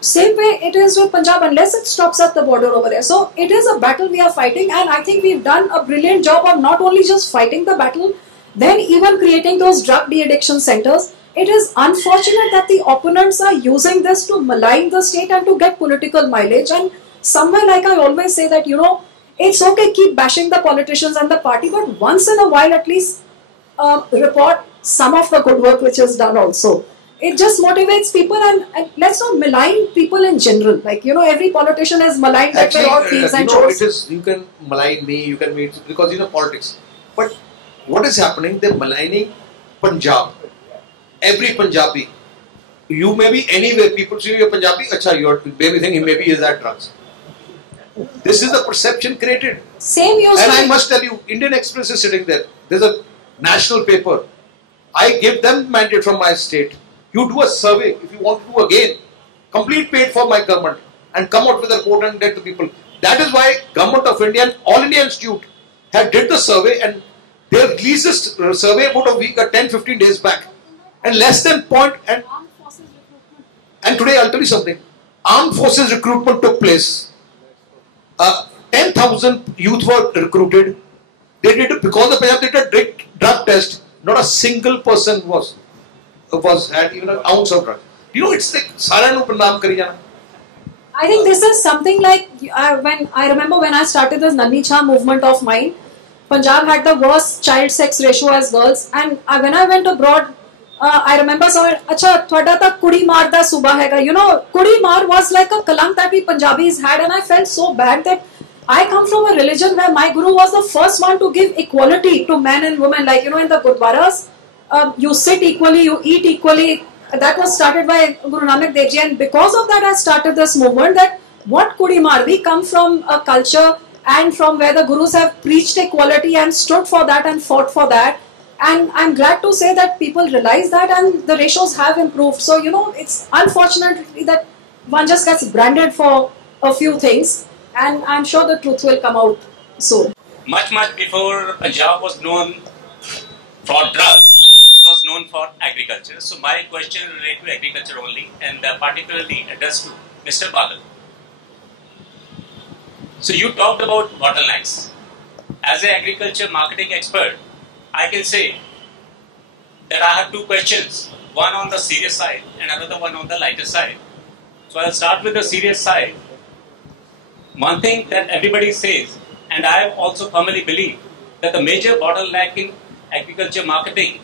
Same way it is with Punjab, unless it stops at the border over there. So it is a battle we are fighting, and I think we've done a brilliant job of not only just fighting the battle, then even creating those drug de-addiction centers. It is unfortunate that the opponents are using this to malign the state and to get political mileage. And somewhere, like I always say that, it's okay, keep bashing the politicians and the party, but once in a while at least report some of the good work which is done also. It just motivates people, and let's not malign people in general. Like, every politician is maligned that we're all thieves and chores. You can malign me, you can meet, because politics. But what is happening? They're maligning Punjab. Every Punjabi. You may be anywhere, people say you're Punjabi, you're maybe thinking maybe is that drugs. This is the perception created. Same use. And I must tell you, Indian Express is sitting there. There's a national paper. I give them mandate from my state. You do a survey, if you want to do again, complete paid for my government, and come out with a report and get the people. That is why Government of India and All India Institute had did the survey, and they released this survey about a week or 10-15 days back. And less than and today I'll tell you something. Armed forces recruitment took place. 10,000 youth were recruited. They did it because the Punjab did a drug test. Not a single person had even an ounce of drug. It's like Saranu Pranam Karijana. I think this is something like when I remember when I started this Nanni Cha movement of mine, Punjab had the worst child sex ratio as girls, and when I went abroad, I remember someone, "Acha, thwada ta kudi maar da suba haiga." Kudi maar was like a kalank that we Punjabis had, and I felt so bad that I come from a religion where my guru was the first one to give equality to men and women. Like, in the Gurdwaras, you sit equally, you eat equally. That was started by Guru Nanak Dev Ji, and because of that I started this movement that what kudi maar, we come from a culture and from where the gurus have preached equality and stood for that and fought for that. And I'm glad to say that people realize that, and the ratios have improved. So, it's unfortunate that one just gets branded for a few things, and I'm sure the truth will come out soon. Much before Punjab was known for drugs, it was known for agriculture. So my question relates to agriculture only, and particularly addressed to Mr. Badal. So you talked about bottlenecks. As an agriculture marketing expert, I can say that I have two questions. one on the serious side and another one on the lighter side. So I'll start with the serious side. One thing that everybody says, and I also firmly believe, that the major bottleneck in agriculture marketing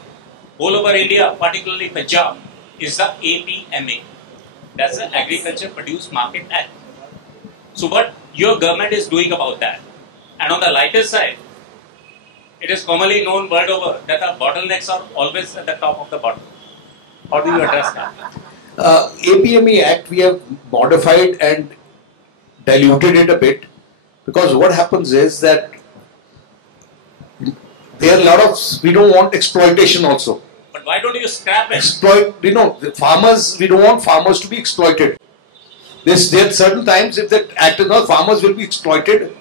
all over India, particularly Punjab, is the APMA. That's the Agriculture Produce Market Act. So what your government is doing about that? And on the lighter side, it is commonly known world over that the bottlenecks are always at the top of the bottle. How do you address that? APME Act, we have modified and diluted it a bit, because what happens is that there are a lot of, we don't want exploitation also. But why don't you scrap it? The farmers, we don't want farmers to be exploited. There are certain times if that act is not, farmers will be exploited.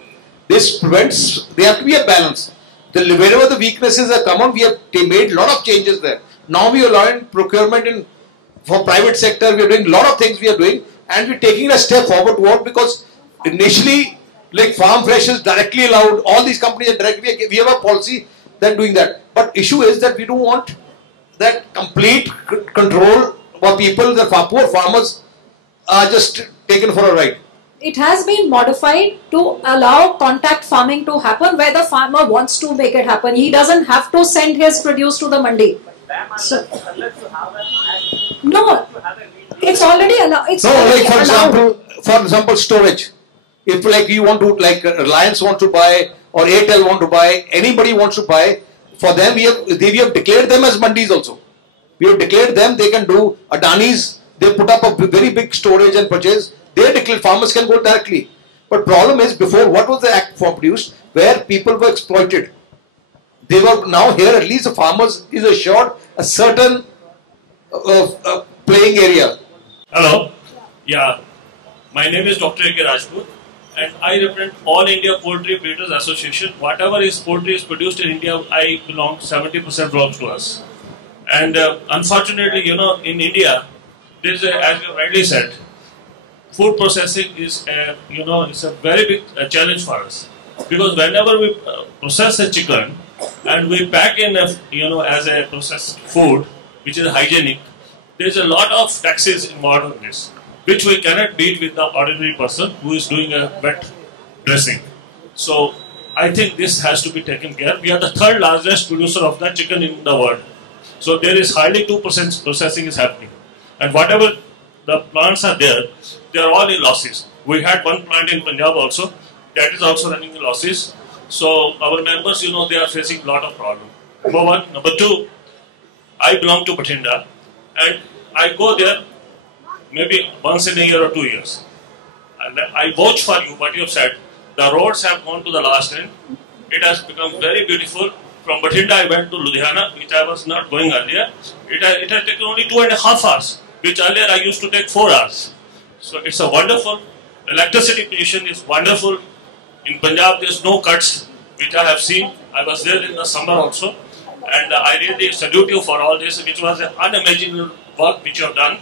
This prevents, there have to be a balance. Wherever the weaknesses are common, we have made a lot of changes there. Now we are allowing procurement for private sector, we are doing a lot of things we are doing, and we're taking a step forward toward, because initially, like Farm Fresh is directly allowed, all these companies are directly, we have a policy that doing that. But issue is that we don't want that complete control for people, the poor farmers are just taken for a ride. It has been modified to allow contact farming to happen where the farmer wants to make it happen. He doesn't have to send his produce to the mandi. So, no, it's already allowed. It's for example, storage. If like you want to, like Reliance want to buy, or Airtel want to buy, anybody wants to buy, for them we have declared them as mandis also. We have declared them, they can do Adani's, they put up a very big storage and purchase, they declare, farmers can go directly. But problem is, before, what was the act for produced, where people were exploited. They were, now here at least the farmers is assured a certain playing area. Hello, yeah, my name is Dr. A.K. Rajput, and I represent All India Poultry Breeders Association. Whatever is poultry is produced in India, I belong, 70% belongs to us. And unfortunately, you know, in India, there is a, as you rightly said, food processing is a, it's a very big challenge for us. Because whenever we process a chicken and we pack in a, as a processed food, which is hygienic, there is a lot of taxes involved in this, which we cannot beat with the ordinary person who is doing a wet dressing. So I think this has to be taken care. We are the third largest producer of the chicken in the world. So there is hardly 2% processing is happening. And whatever the plants are there, they are all in losses. We had one plant in Punjab also, that is also running in losses. So our members, they are facing a lot of problems. Number one. Number two, I belong to Bathinda, and I go there maybe once in a year or 2 years. And I vouch for you what you have said. The roads have gone to the last end. It has become very beautiful. From Bathinda I went to Ludhiana, which I was not going earlier. It has taken only 2.5 hours, which earlier I used to take 4 hours. So it's a wonderful, electricity position is wonderful. In Punjab there is no cuts, which I have seen. I was there in the summer also. And I really salute you for all this, which was an unimaginable work which you have done.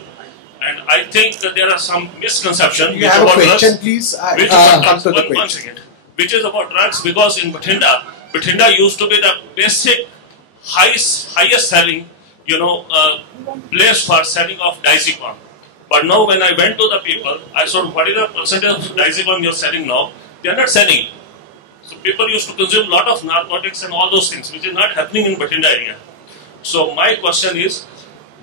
And I think that there are some misconceptions. You have a question, please? One second. Which is about drugs, because in Bathinda used to be the basic, highest selling, place for selling of diazepam. But now when I went to the people, I saw what is the percentage of diazepam you are selling now. They are not selling. So people used to consume a lot of narcotics and all those things, which is not happening in Bathinda area. So my question is,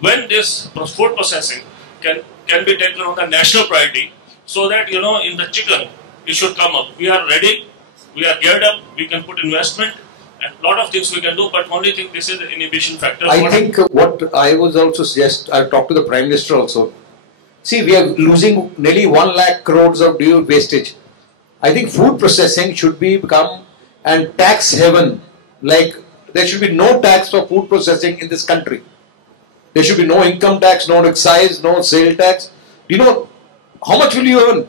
when this food processing can be taken on the national priority, so that in the chicken it should come up. We are ready, we are geared up, we can put investment and a lot of things we can do, but only think this is the inhibition factor. I think what I was also suggest, I talked to the Prime Minister also. See, we are losing nearly 1 lakh crores of due wastage. I think food processing should become an tax haven. Like, there should be no tax for food processing in this country. There should be no income tax, no excise, no sale tax. Do you know how much will you earn?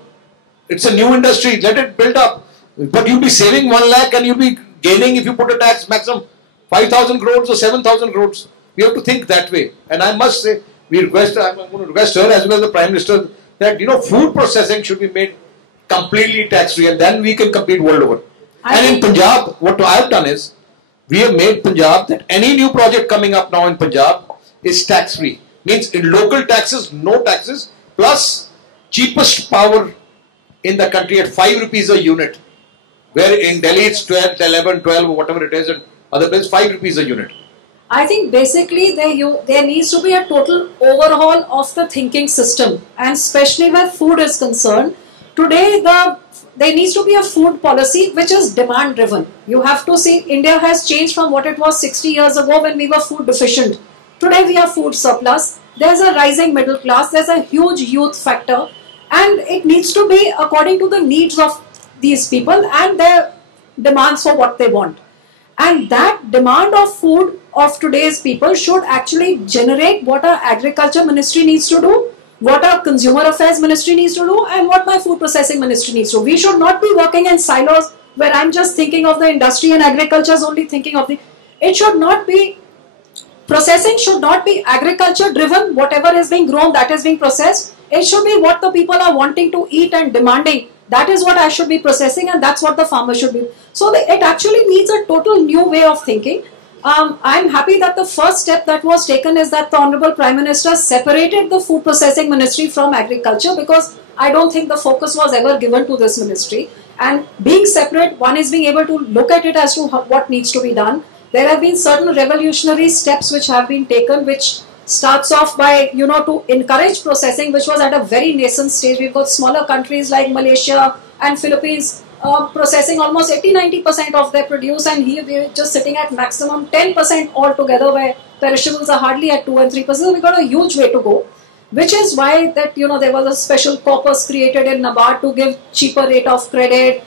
It's a new industry, let it build up. But you'll be saving 1 lakh and you'll be gaining, if you put a tax maximum 5,000 crores or 7,000 crores. We have to think that way. And I must say, I'm going to request her as well as the Prime Minister that, food processing should be made completely tax-free, and then we can compete world over. And in Punjab, what I have done is, we have made Punjab that any new project coming up now in Punjab is tax-free. Means in local taxes, no taxes, plus cheapest power in the country at 5 rupees a unit. Where in Delhi it's 12, 11, 12, whatever it is, and other places 5 rupees a unit. I think basically there needs to be a total overhaul of the thinking system, and especially where food is concerned. Today there needs to be a food policy which is demand driven. You have to see India has changed from what it was 60 years ago when we were food deficient. Today we are food surplus. There's a rising middle class. There's a huge youth factor, and it needs to be according to the needs of these people and their demands for what they want. And that demand of food of today's people should actually generate what our agriculture ministry needs to do, what our consumer affairs ministry needs to do, and what my food processing ministry needs to do. We should not be working in silos where I'm just thinking of the industry and agriculture is only thinking of the... It should not be... Processing should not be agriculture driven. Whatever is being grown, that is being processed. It should be what the people are wanting to eat and demanding. That is what I should be processing, and that's what the farmer should be. So it actually needs a total new way of thinking. I'm happy that the first step that was taken is that the Honorable Prime Minister separated the food processing ministry from agriculture, because I don't think the focus was ever given to this ministry. And being separate, one is being able to look at it as to what needs to be done. There have been certain revolutionary steps which have been taken, which starts off by, to encourage processing, which was at a very nascent stage. We've got smaller countries like Malaysia and Philippines processing almost 80-90% of their produce, and here we're just sitting at maximum 10% altogether, where perishables are hardly at 2 and 3%. So we've got a huge way to go, which is why that there was a special corpus created in NABARD to give cheaper rate of credit,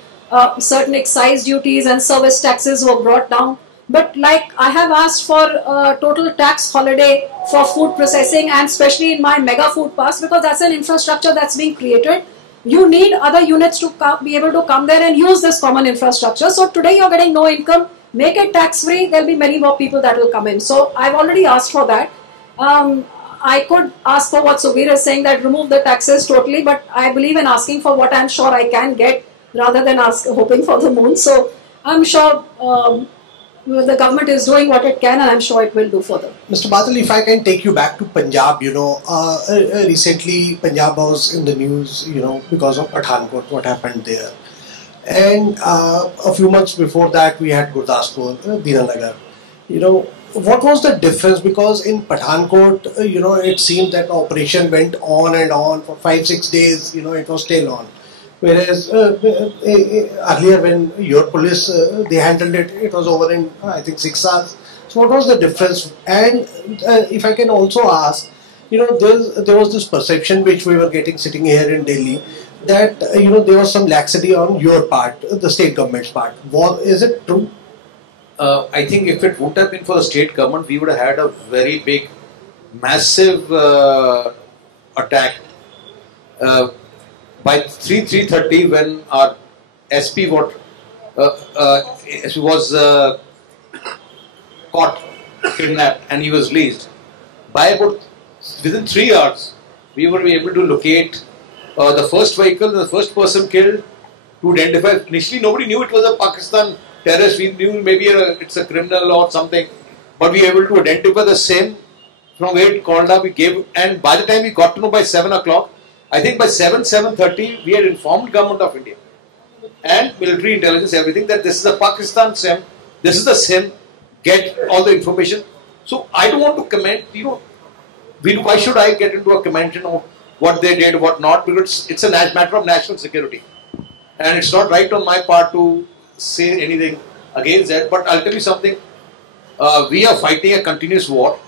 certain excise duties and service taxes were brought down. But like I have asked for a total tax holiday for food processing, and especially in my mega food parks, because that's an infrastructure that's being created. You need other units to be able to come there and use this common infrastructure. So today you're getting no income, make it tax free, there'll be many more people that will come in. So I've already asked for that. I could ask for what Sukhbir is saying, that remove the taxes totally, but I believe in asking for what I'm sure I can get rather than hoping for the moon. So I'm sure the government is doing what it can, and I'm sure it will do further. Mr. Badal, if I can take you back to Punjab, recently Punjab was in the news, because of Pathankot, what happened there. And a few months before that, we had Gurdaspur, Dinanagar. What was the difference? Because in Pathankot, it seemed that the operation went on and on for 5-6 days, it was still on. Whereas earlier when your police, they handled it, it was over in, I think, 6 hours. So what was the difference? And if I can also ask, there was this perception which we were getting sitting here in Delhi, that, there was some laxity on your part, the state government's part. Is it true? I think if it wouldn't have been for the state government, we would have had a very big, massive attack. By 3:30, when our SP was caught, kidnapped, and he was released, by about within 3 hours, we were able to locate the first vehicle, the first person killed, to identify. Initially, nobody knew it was a Pakistan terrorist. We knew maybe it's a criminal or something, but we were able to identify the same from where it called up. We gave, and by the time we got to know by 7 o'clock, I think by 7:30 we had informed government of India and military intelligence, everything, that this is a Pakistan SIM, this is the SIM, get all the information. So I don't want to comment, why should I get into a comment of what they did, what not, because it's a matter of national security. And it's not right on my part to say anything against that, but I'll tell you something, we are fighting a continuous war,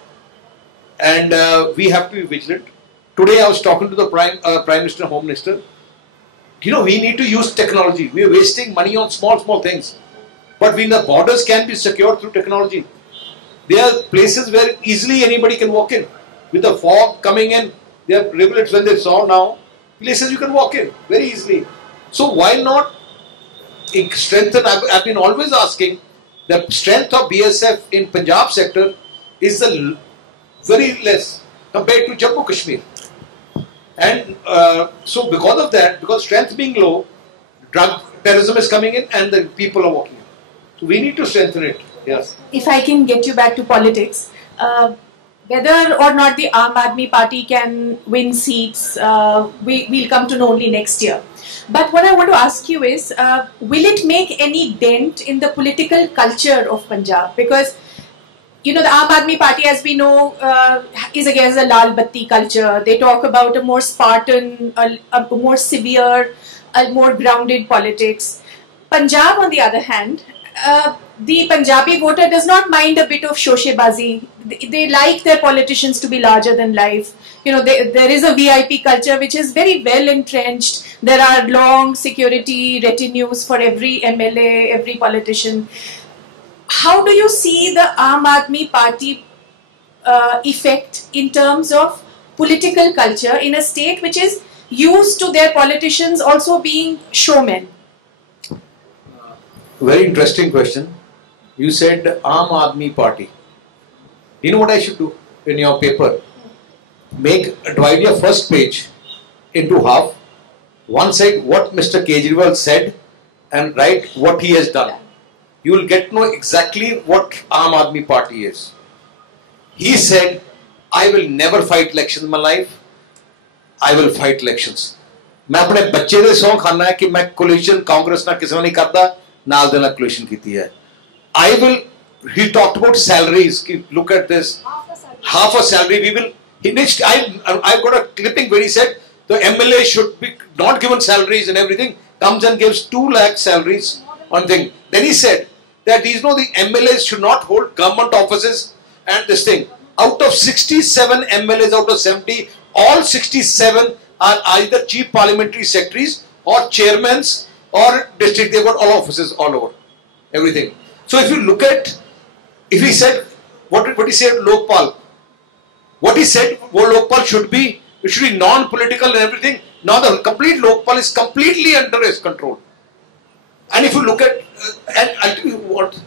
and we have to be vigilant. Today I was talking to the Prime Minister and Home Minister. We need to use technology. We are wasting money on small things. But the borders can be secured through technology. There are places where easily anybody can walk in. With the fog coming in, there are rivulets when they saw now, places you can walk in very easily. So why not strengthen? I've been always asking, the strength of BSF in Punjab sector is very less compared to Jammu Kashmir. And so because of that, because strength being low, drug terrorism is coming in and the people are walking in. So we need to strengthen it. Yes. If I can get you back to politics, whether or not the Aam Aadmi Party can win seats, we'll come to know only next year. But what I want to ask you is, will it make any dent in the political culture of Punjab? Because, you know, the Aam Aadmi Party, as we know, is against the Lal Batti culture. They talk about a more Spartan, a more severe, a more grounded politics. Punjab, on the other hand, the Punjabi voter does not mind a bit of shoshebazi. They like their politicians to be larger than life. You know, there is a VIP culture which is very well entrenched. There are long security retinues for every MLA, every politician. How do you see the Aam Aadmi Party effect in terms of political culture in a state which is used to their politicians also being showmen? Very interesting question. You said Aam Aadmi Party. You know what I should do in your paper? Divide your first page into half. One side what Mr. Kejriwal said and write what he has done. You will get to know exactly what Aam Aadmi Party is. He said, I will never fight elections in my life. I will fight elections. मैं अपने बच्चे दे सौं खाना है कि मैं coalition Congress ना किसी नहीं करता नाल देना coalition कीती है. I will. He talked about salaries. Look at this. Half a salary. We will. I've got a clipping where he said the MLA should be not given salaries and everything. Comes and gives 2 lakh salaries on thing. Then he said that the MLAs should not hold government offices and this thing. Out of 67 MLAs out of 70, all 67 are either chief parliamentary secretaries or chairmans or district. They've got all offices all over. Everything. So if you look at, if he said, what he said Lokpal, what he said what Lokpal should be, it should be non-political and everything. Now the complete Lokpal is completely under his control. And if you look at, and I'll tell you what,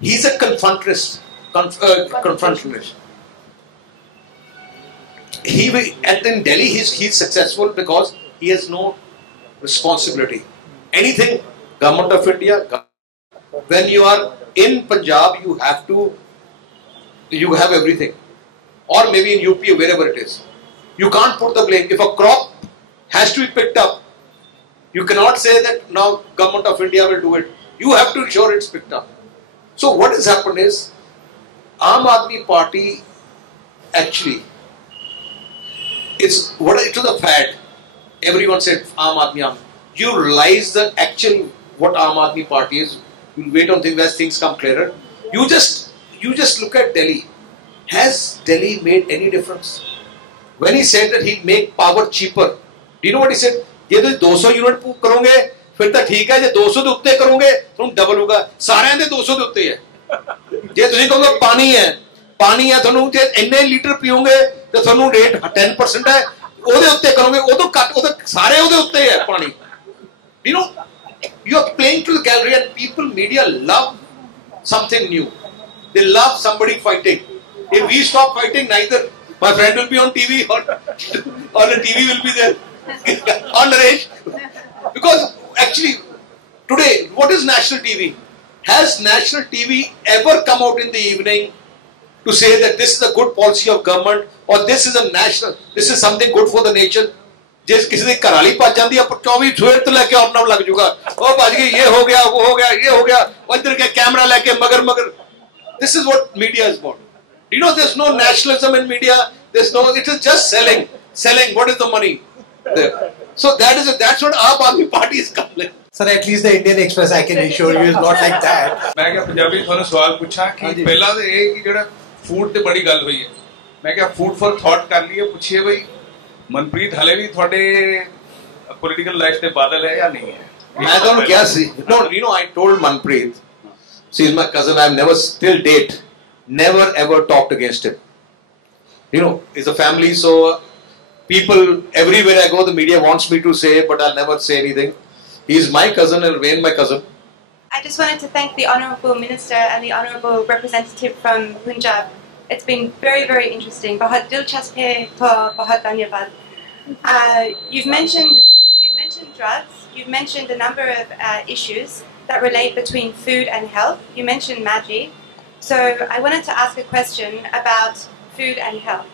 he's a confrontalist. In Delhi, he's successful because he has no responsibility. Anything, Government of India, when you are in Punjab, you have everything. Or maybe in UP or wherever it is. You can't put the blame. If a crop has to be picked up, you cannot say that now Government of India will do it. You have to ensure it's picked up. So what has happened is, Aam Aadmi Party actually, it was a fad. Everyone said Aam Aadmi. You realize the actual what Aam Aadmi Party is. You'll wait on things as things come clearer. You just look at Delhi. Has Delhi made any difference? When he said that he'd make power cheaper, do you know what he said? ये तो 200 unit करोगे फिर तो ठीक है, जे 200 ਦੇ ਉੱਤੇ ਕਰੋਗੇ ਤੁਹਾਨੂੰ ਡਬਲ ਹੋਗਾ, ਸਾਰਿਆਂ ਦੇ 200 ਦੇ ਉੱਤੇ ਹੈ. ਜੇ ਤੁਸੀਂ ਕਹੋਗੇ ਪਾਣੀ ਹੈ ਤੁਹਾਨੂੰ ਜੇ ਇੰਨੇ ਲੀਟਰ ਪੀਓਗੇ ਤੇ ਤੁਹਾਨੂੰ ਰੇਟ 10% ਹੈ, ਉਹਦੇ ਉੱਤੇ ਕਰੋਗੇ ਉਹ ਤੋਂ ਘੱਟ, ਉਹ ਤਾਂ ਸਾਰੇ ਉਹਦੇ ਉੱਤੇ ਹੈ ਪਾਣੀ. You know, you are playing to the gallery and people, media love something new. They love somebody fighting. If we stop fighting, neither my friend will be on TV or the TV will be there on the range. Because actually, today, what is national TV? Has national TV ever come out in the evening to say that this is a good policy of government or this is something good for the nation? जिस किसी ने कराली पास जाती है 24 सवेर तो लेके अपना लग जूगा, ओ भाज गई, ये हो गया, वो हो गया, ये हो गया, और इधर के कैमरा लेके मगर. This is what media is about. You know, there's no nationalism in media. There's no. It is just selling. What is the money there? So that's what Aam Aadmi Party is calling. Sir, at least the Indian Express, I can assure you, is not like that. मैं क्या पंजाबी थोड़ा सवाल पूछा कि पहला तो ये कि जड़ा फूड ते बड़ी गल हुई है. मैं क्या फूड फॉर थॉट कर लिए, पूछिए भाई मनप्रीत हले भी थोड़े पॉलिटिकल लाइफ से बादल है या नहीं है? I don't guess. No, you know, I told Manpreet, she is my cousin, I've never till date never ever talked against him. You know, it's a family, so people everywhere I go, the media wants me to say, but I'll never say anything. He is my cousin and remain my cousin. I just wanted to thank the Honourable Minister and the Honourable Representative from Punjab. It's been very, very interesting. Bahut dilchasp hai to bahut dhanyavad. You've mentioned drugs. You've mentioned a number of issues that relate between food and health. You mentioned Maggi. So I wanted to ask a question about food and health.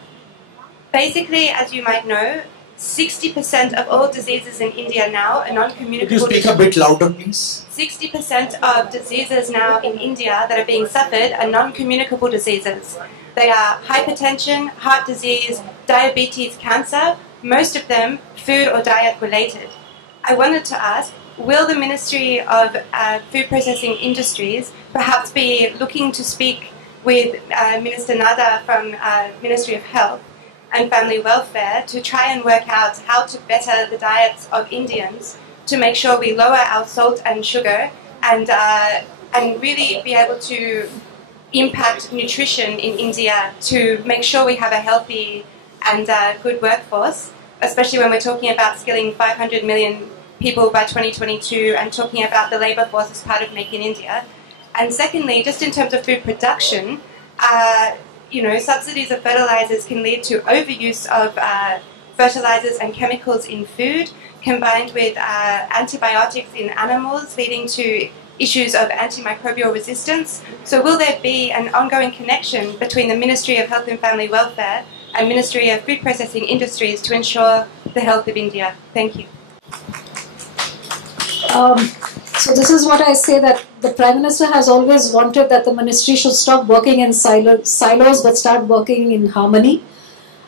Basically, as you might know, 60% of all diseases in India now are non-communicable. Could you speak a bit louder, please? 60% of diseases now in India that are being suffered are non-communicable diseases. They are hypertension, heart disease, diabetes, cancer, most of them food or diet related. I wanted to ask, will the Ministry of Food Processing Industries perhaps be looking to speak with Minister Nada from Ministry of Health and Family Welfare to try and work out how to better the diets of Indians to make sure we lower our salt and sugar and really be able to impact nutrition in India to make sure we have a healthy and good workforce, especially when we're talking about skilling 500 million people by 2022 and talking about the labour force as part of Make in India. And secondly, just in terms of food production, subsidies of fertilizers can lead to overuse of fertilizers and chemicals in food, combined with antibiotics in animals, leading to issues of antimicrobial resistance. So will there be an ongoing connection between the Ministry of Health and Family Welfare and Ministry of Food Processing Industries to ensure the health of India? Thank you. So this is what I say, that the Prime Minister has always wanted that the ministry should stop working in silos but start working in harmony.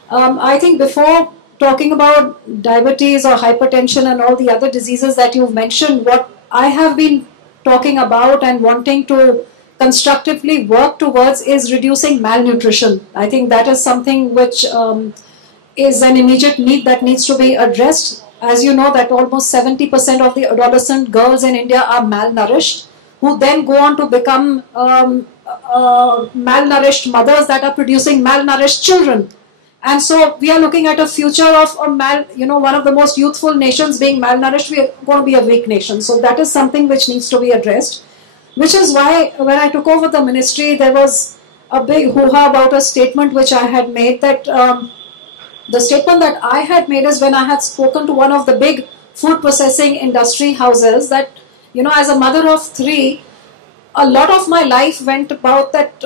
I think before talking about diabetes or hypertension and all the other diseases that you've mentioned, what I have been talking about and wanting to constructively work towards is reducing malnutrition. I think that is something which is an immediate need that needs to be addressed. As you know, that almost 70% of the adolescent girls in India are malnourished, who then go on to become malnourished mothers that are producing malnourished children. And so we are looking at a future of one of the most youthful nations being malnourished. We are going to be a weak nation. So that is something which needs to be addressed. Which is why when I took over the ministry, there was a big hoo-ha about a statement which I had made, that the statement that I had made is when I had spoken to one of the big food processing industry houses that, as a mother of 3, a lot of my life went about that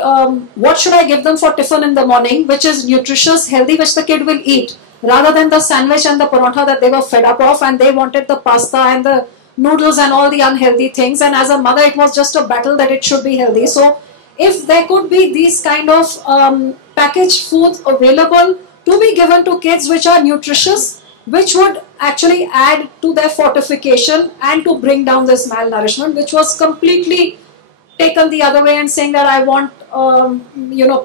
what should I give them for tiffin in the morning, which is nutritious, healthy, which the kid will eat, rather than the sandwich and the paratha that they were fed up of, and they wanted the pasta and the noodles and all the unhealthy things. And as a mother, it was just a battle that it should be healthy. So if there could be these kind of packaged foods available to be given to kids which are nutritious, which would actually add to their fortification and to bring down this malnourishment, which was completely taken the other way and saying that I want,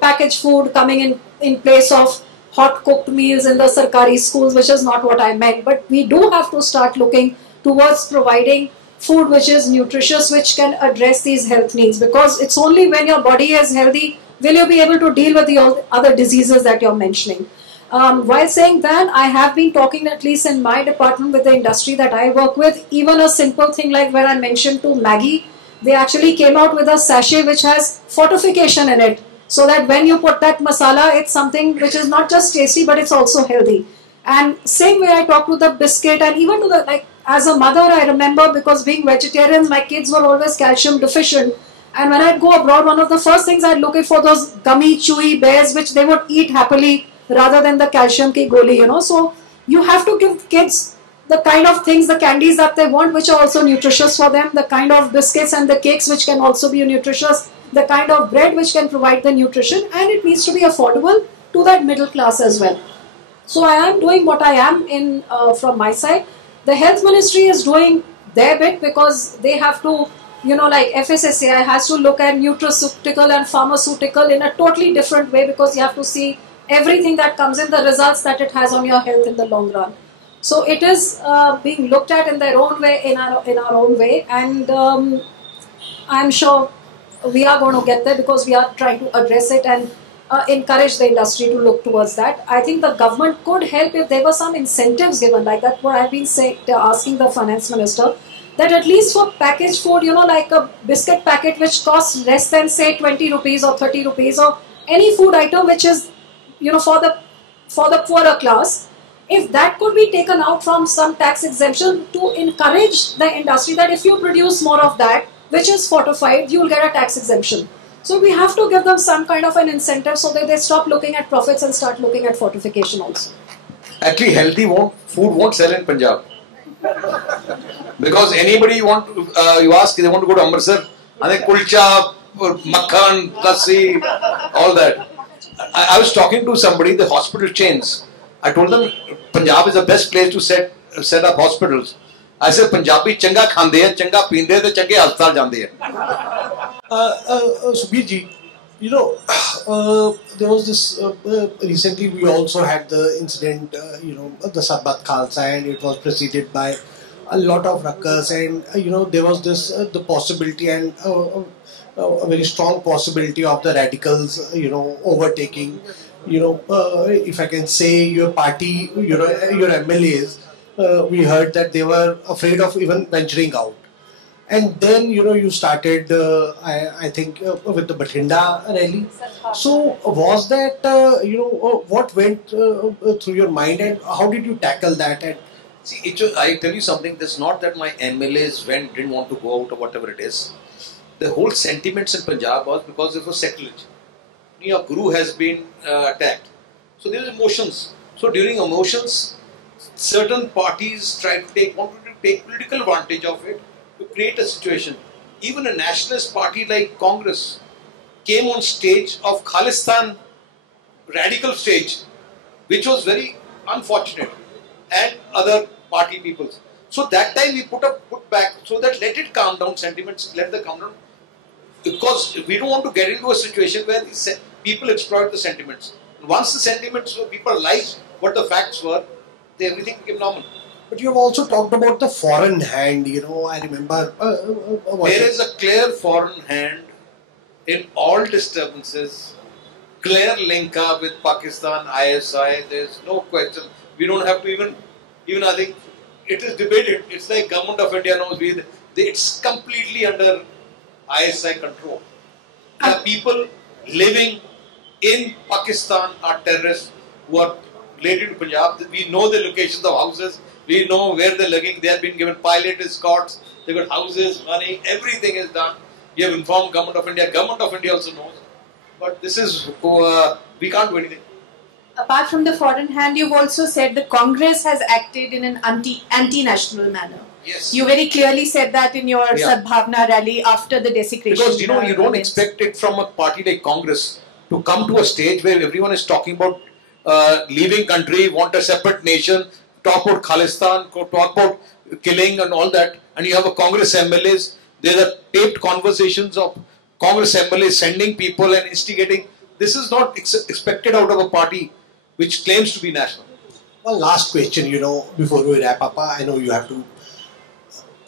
packaged food coming in place of hot cooked meals in the Sarkari schools, which is not what I meant. But we do have to start looking towards providing food which is nutritious, which can address these health needs, because it's only when your body is healthy will you be able to deal with the other diseases that you're mentioning. While saying that, I have been talking, at least in my department, with the industry that I work with. Even a simple thing like where I mentioned to Maggi, they actually came out with a sachet which has fortification in it, so that when you put that masala, it's something which is not just tasty but it's also healthy. And same way I talk to the biscuit, and even to the, as a mother, I remember, because being vegetarians, my kids were always calcium deficient. And when I'd go abroad, one of the first things I'd look at for those gummy, chewy bears which they would eat happily, rather than the calcium ki goli, So you have to give kids the kind of things, the candies that they want, which are also nutritious for them, the kind of biscuits and the cakes which can also be nutritious, the kind of bread which can provide the nutrition, and it needs to be affordable to that middle class as well. So I am doing what I am in from my side. The health ministry is doing their bit, because they have to, FSSAI has to look at nutraceutical and pharmaceutical in a totally different way, because you have to see everything that comes in, the results that it has on your health in the long run. So it is being looked at in their own way, in our own way, and I'm sure we are going to get there, because we are trying to address it and encourage the industry to look towards that. I think the government could help if there were some incentives given, like that what I've been asking the finance minister, that at least for packaged food, like a biscuit packet which costs less than say 20 rupees or 30 rupees, or any food item which is for the poorer class, if that could be taken out from some tax exemption to encourage the industry that if you produce more of that which is fortified, you will get a tax exemption. So we have to give them some kind of an incentive so that they stop looking at profits and start looking at fortification also. Actually, healthy food won't sell in Punjab. Because anybody you ask, they want to go to Amritsar, and they kulcha, makhan, lassi, all that. I was talking to somebody, the hospital chains. I told them Punjab is the best place to set up hospitals. I said Punjabi changa khande hai, changa peende hai, change haspatal jande hai. Sukhbir ji, you know, there was this, recently we also had the incident, the Sabbat Khalsa, and it was preceded by a lot of ruckus, and, there was this, the possibility and a very strong possibility of the radicals, overtaking, if I can say your party, your MLAs, we heard that they were afraid of even venturing out. And then, you started, I think, with the Bathinda rally. So, was that, what went through your mind, and how did you tackle that? And see, I tell you something, it's not that my MLAs didn't want to go out or whatever it is. The whole sentiments in Punjab was because it was sacrilege. Your guru has been attacked. So there were emotions. So during emotions, certain parties wanted to take political advantage of it to create a situation. Even a nationalist party like Congress came on stage of Khalistan radical stage, which was very unfortunate, and other party peoples. So that time we put back so that let it calm down, sentiments, let them calm down. Because we don't want to get into a situation where people exploit the sentiments. Once the sentiments, people realized what the facts were, everything became normal. But you have also talked about the foreign hand, I remember. There is a clear foreign hand in all disturbances, clear link up with Pakistan, ISI, there is no question. We don't have to even I think it is debated. It's like government of India knows it's completely under ISI control. The people living in Pakistan are terrorists who are related to Punjab. We know the locations of houses. We know where they're living. They have been given pilot escorts. They've got houses, money. Everything is done. We have informed Government of India. Government of India also knows. But this is, we can't do anything. Apart from the foreign hand, you've also said the Congress has acted in an anti-national manner. Yes. You very clearly said that in your Sadbhavna rally after the desecration. Because, you don't expect it from a party like Congress to come to a stage where everyone is talking about leaving country, want a separate nation, talk about Khalistan, talk about killing and all that, and you have a Congress MLAs. There are taped conversations of Congress MLAs sending people and instigating. This is not expected out of a party which claims to be national. One last question, before we wrap up. I know you have to.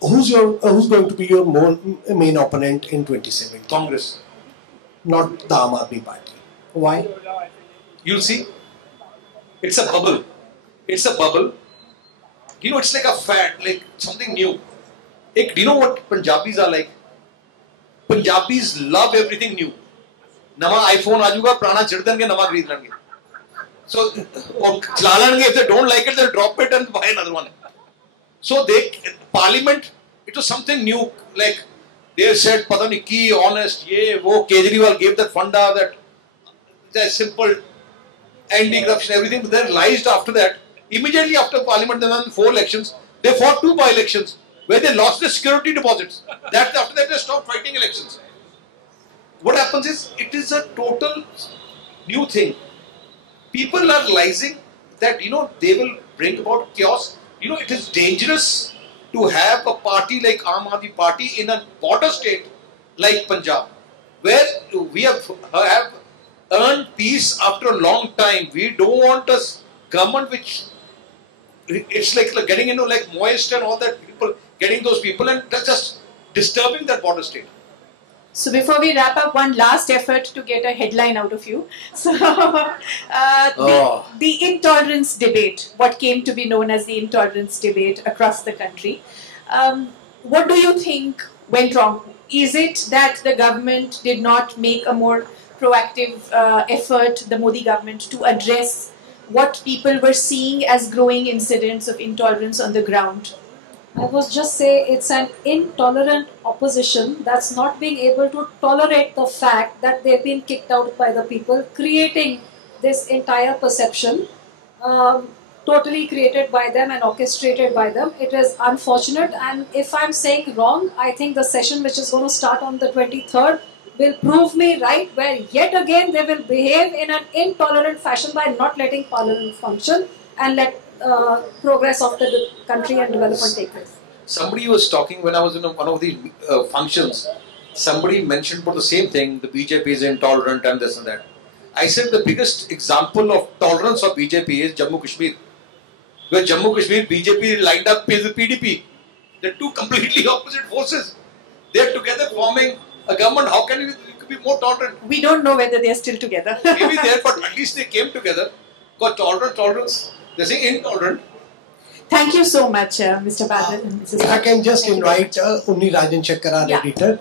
Who's going to be your main opponent in 2017? Congress. Not the Aam Aadmi Party. Why? You'll see. It's a bubble. It's a bubble. It's like a fad, like something new. Do you know what Punjabis are like? Punjabis love everything new. Nama iPhone aajuga, prana chhid denge, nama khareed lenge. So, if they don't like it, they'll drop it and buy another one. So, Parliament, it was something new. Like, they said, pata nahi ki, honest, Kejriwal gave that funda, that simple anti-corruption, everything. But then realized after that, immediately after Parliament, they won 4 elections. They fought 2 by-elections where they lost their security deposits. After that, they stopped fighting elections. What happens is, it is a total new thing. People are realizing that, they will bring about chaos. It is dangerous to have a party like Aam Aadmi Party in a border state like Punjab, where we have earned peace after a long time. We don't want a government which, it's like getting into like Moist and all that, people getting those people, and that's just disturbing that border state. So before we wrap up, one last effort to get a headline out of you. So the intolerance debate, what came to be known as the intolerance debate across the country. What do you think went wrong? Is it that the government did not make a more proactive effort, the Modi government, to address what people were seeing as growing incidents of intolerance on the ground? I was just say it's an intolerant opposition that's not being able to tolerate the fact that they've been kicked out by the people, creating this entire perception, totally created by them and orchestrated by them. It is unfortunate, and if I'm saying wrong, I think the session which is going to start on the 23rd will prove me right, where yet again they will behave in an intolerant fashion by not letting Parliament function and let progress of the country and development take place. Somebody was talking when I was in one of these functions. Somebody mentioned about the same thing. The BJP is intolerant and this and that. I said the biggest example of tolerance of BJP is Jammu Kashmir. Where Jammu Kashmir BJP lined up with the PDP. They're two completely opposite forces. They're together forming a government. How can you be more tolerant? We don't know whether they're still together. Maybe they're, but at least they came together. Got tolerance. They're saying intolerant. Thank you so much, Mr. Badal and Mrs. If I can just invite Unni Rajan Shankar, our editor.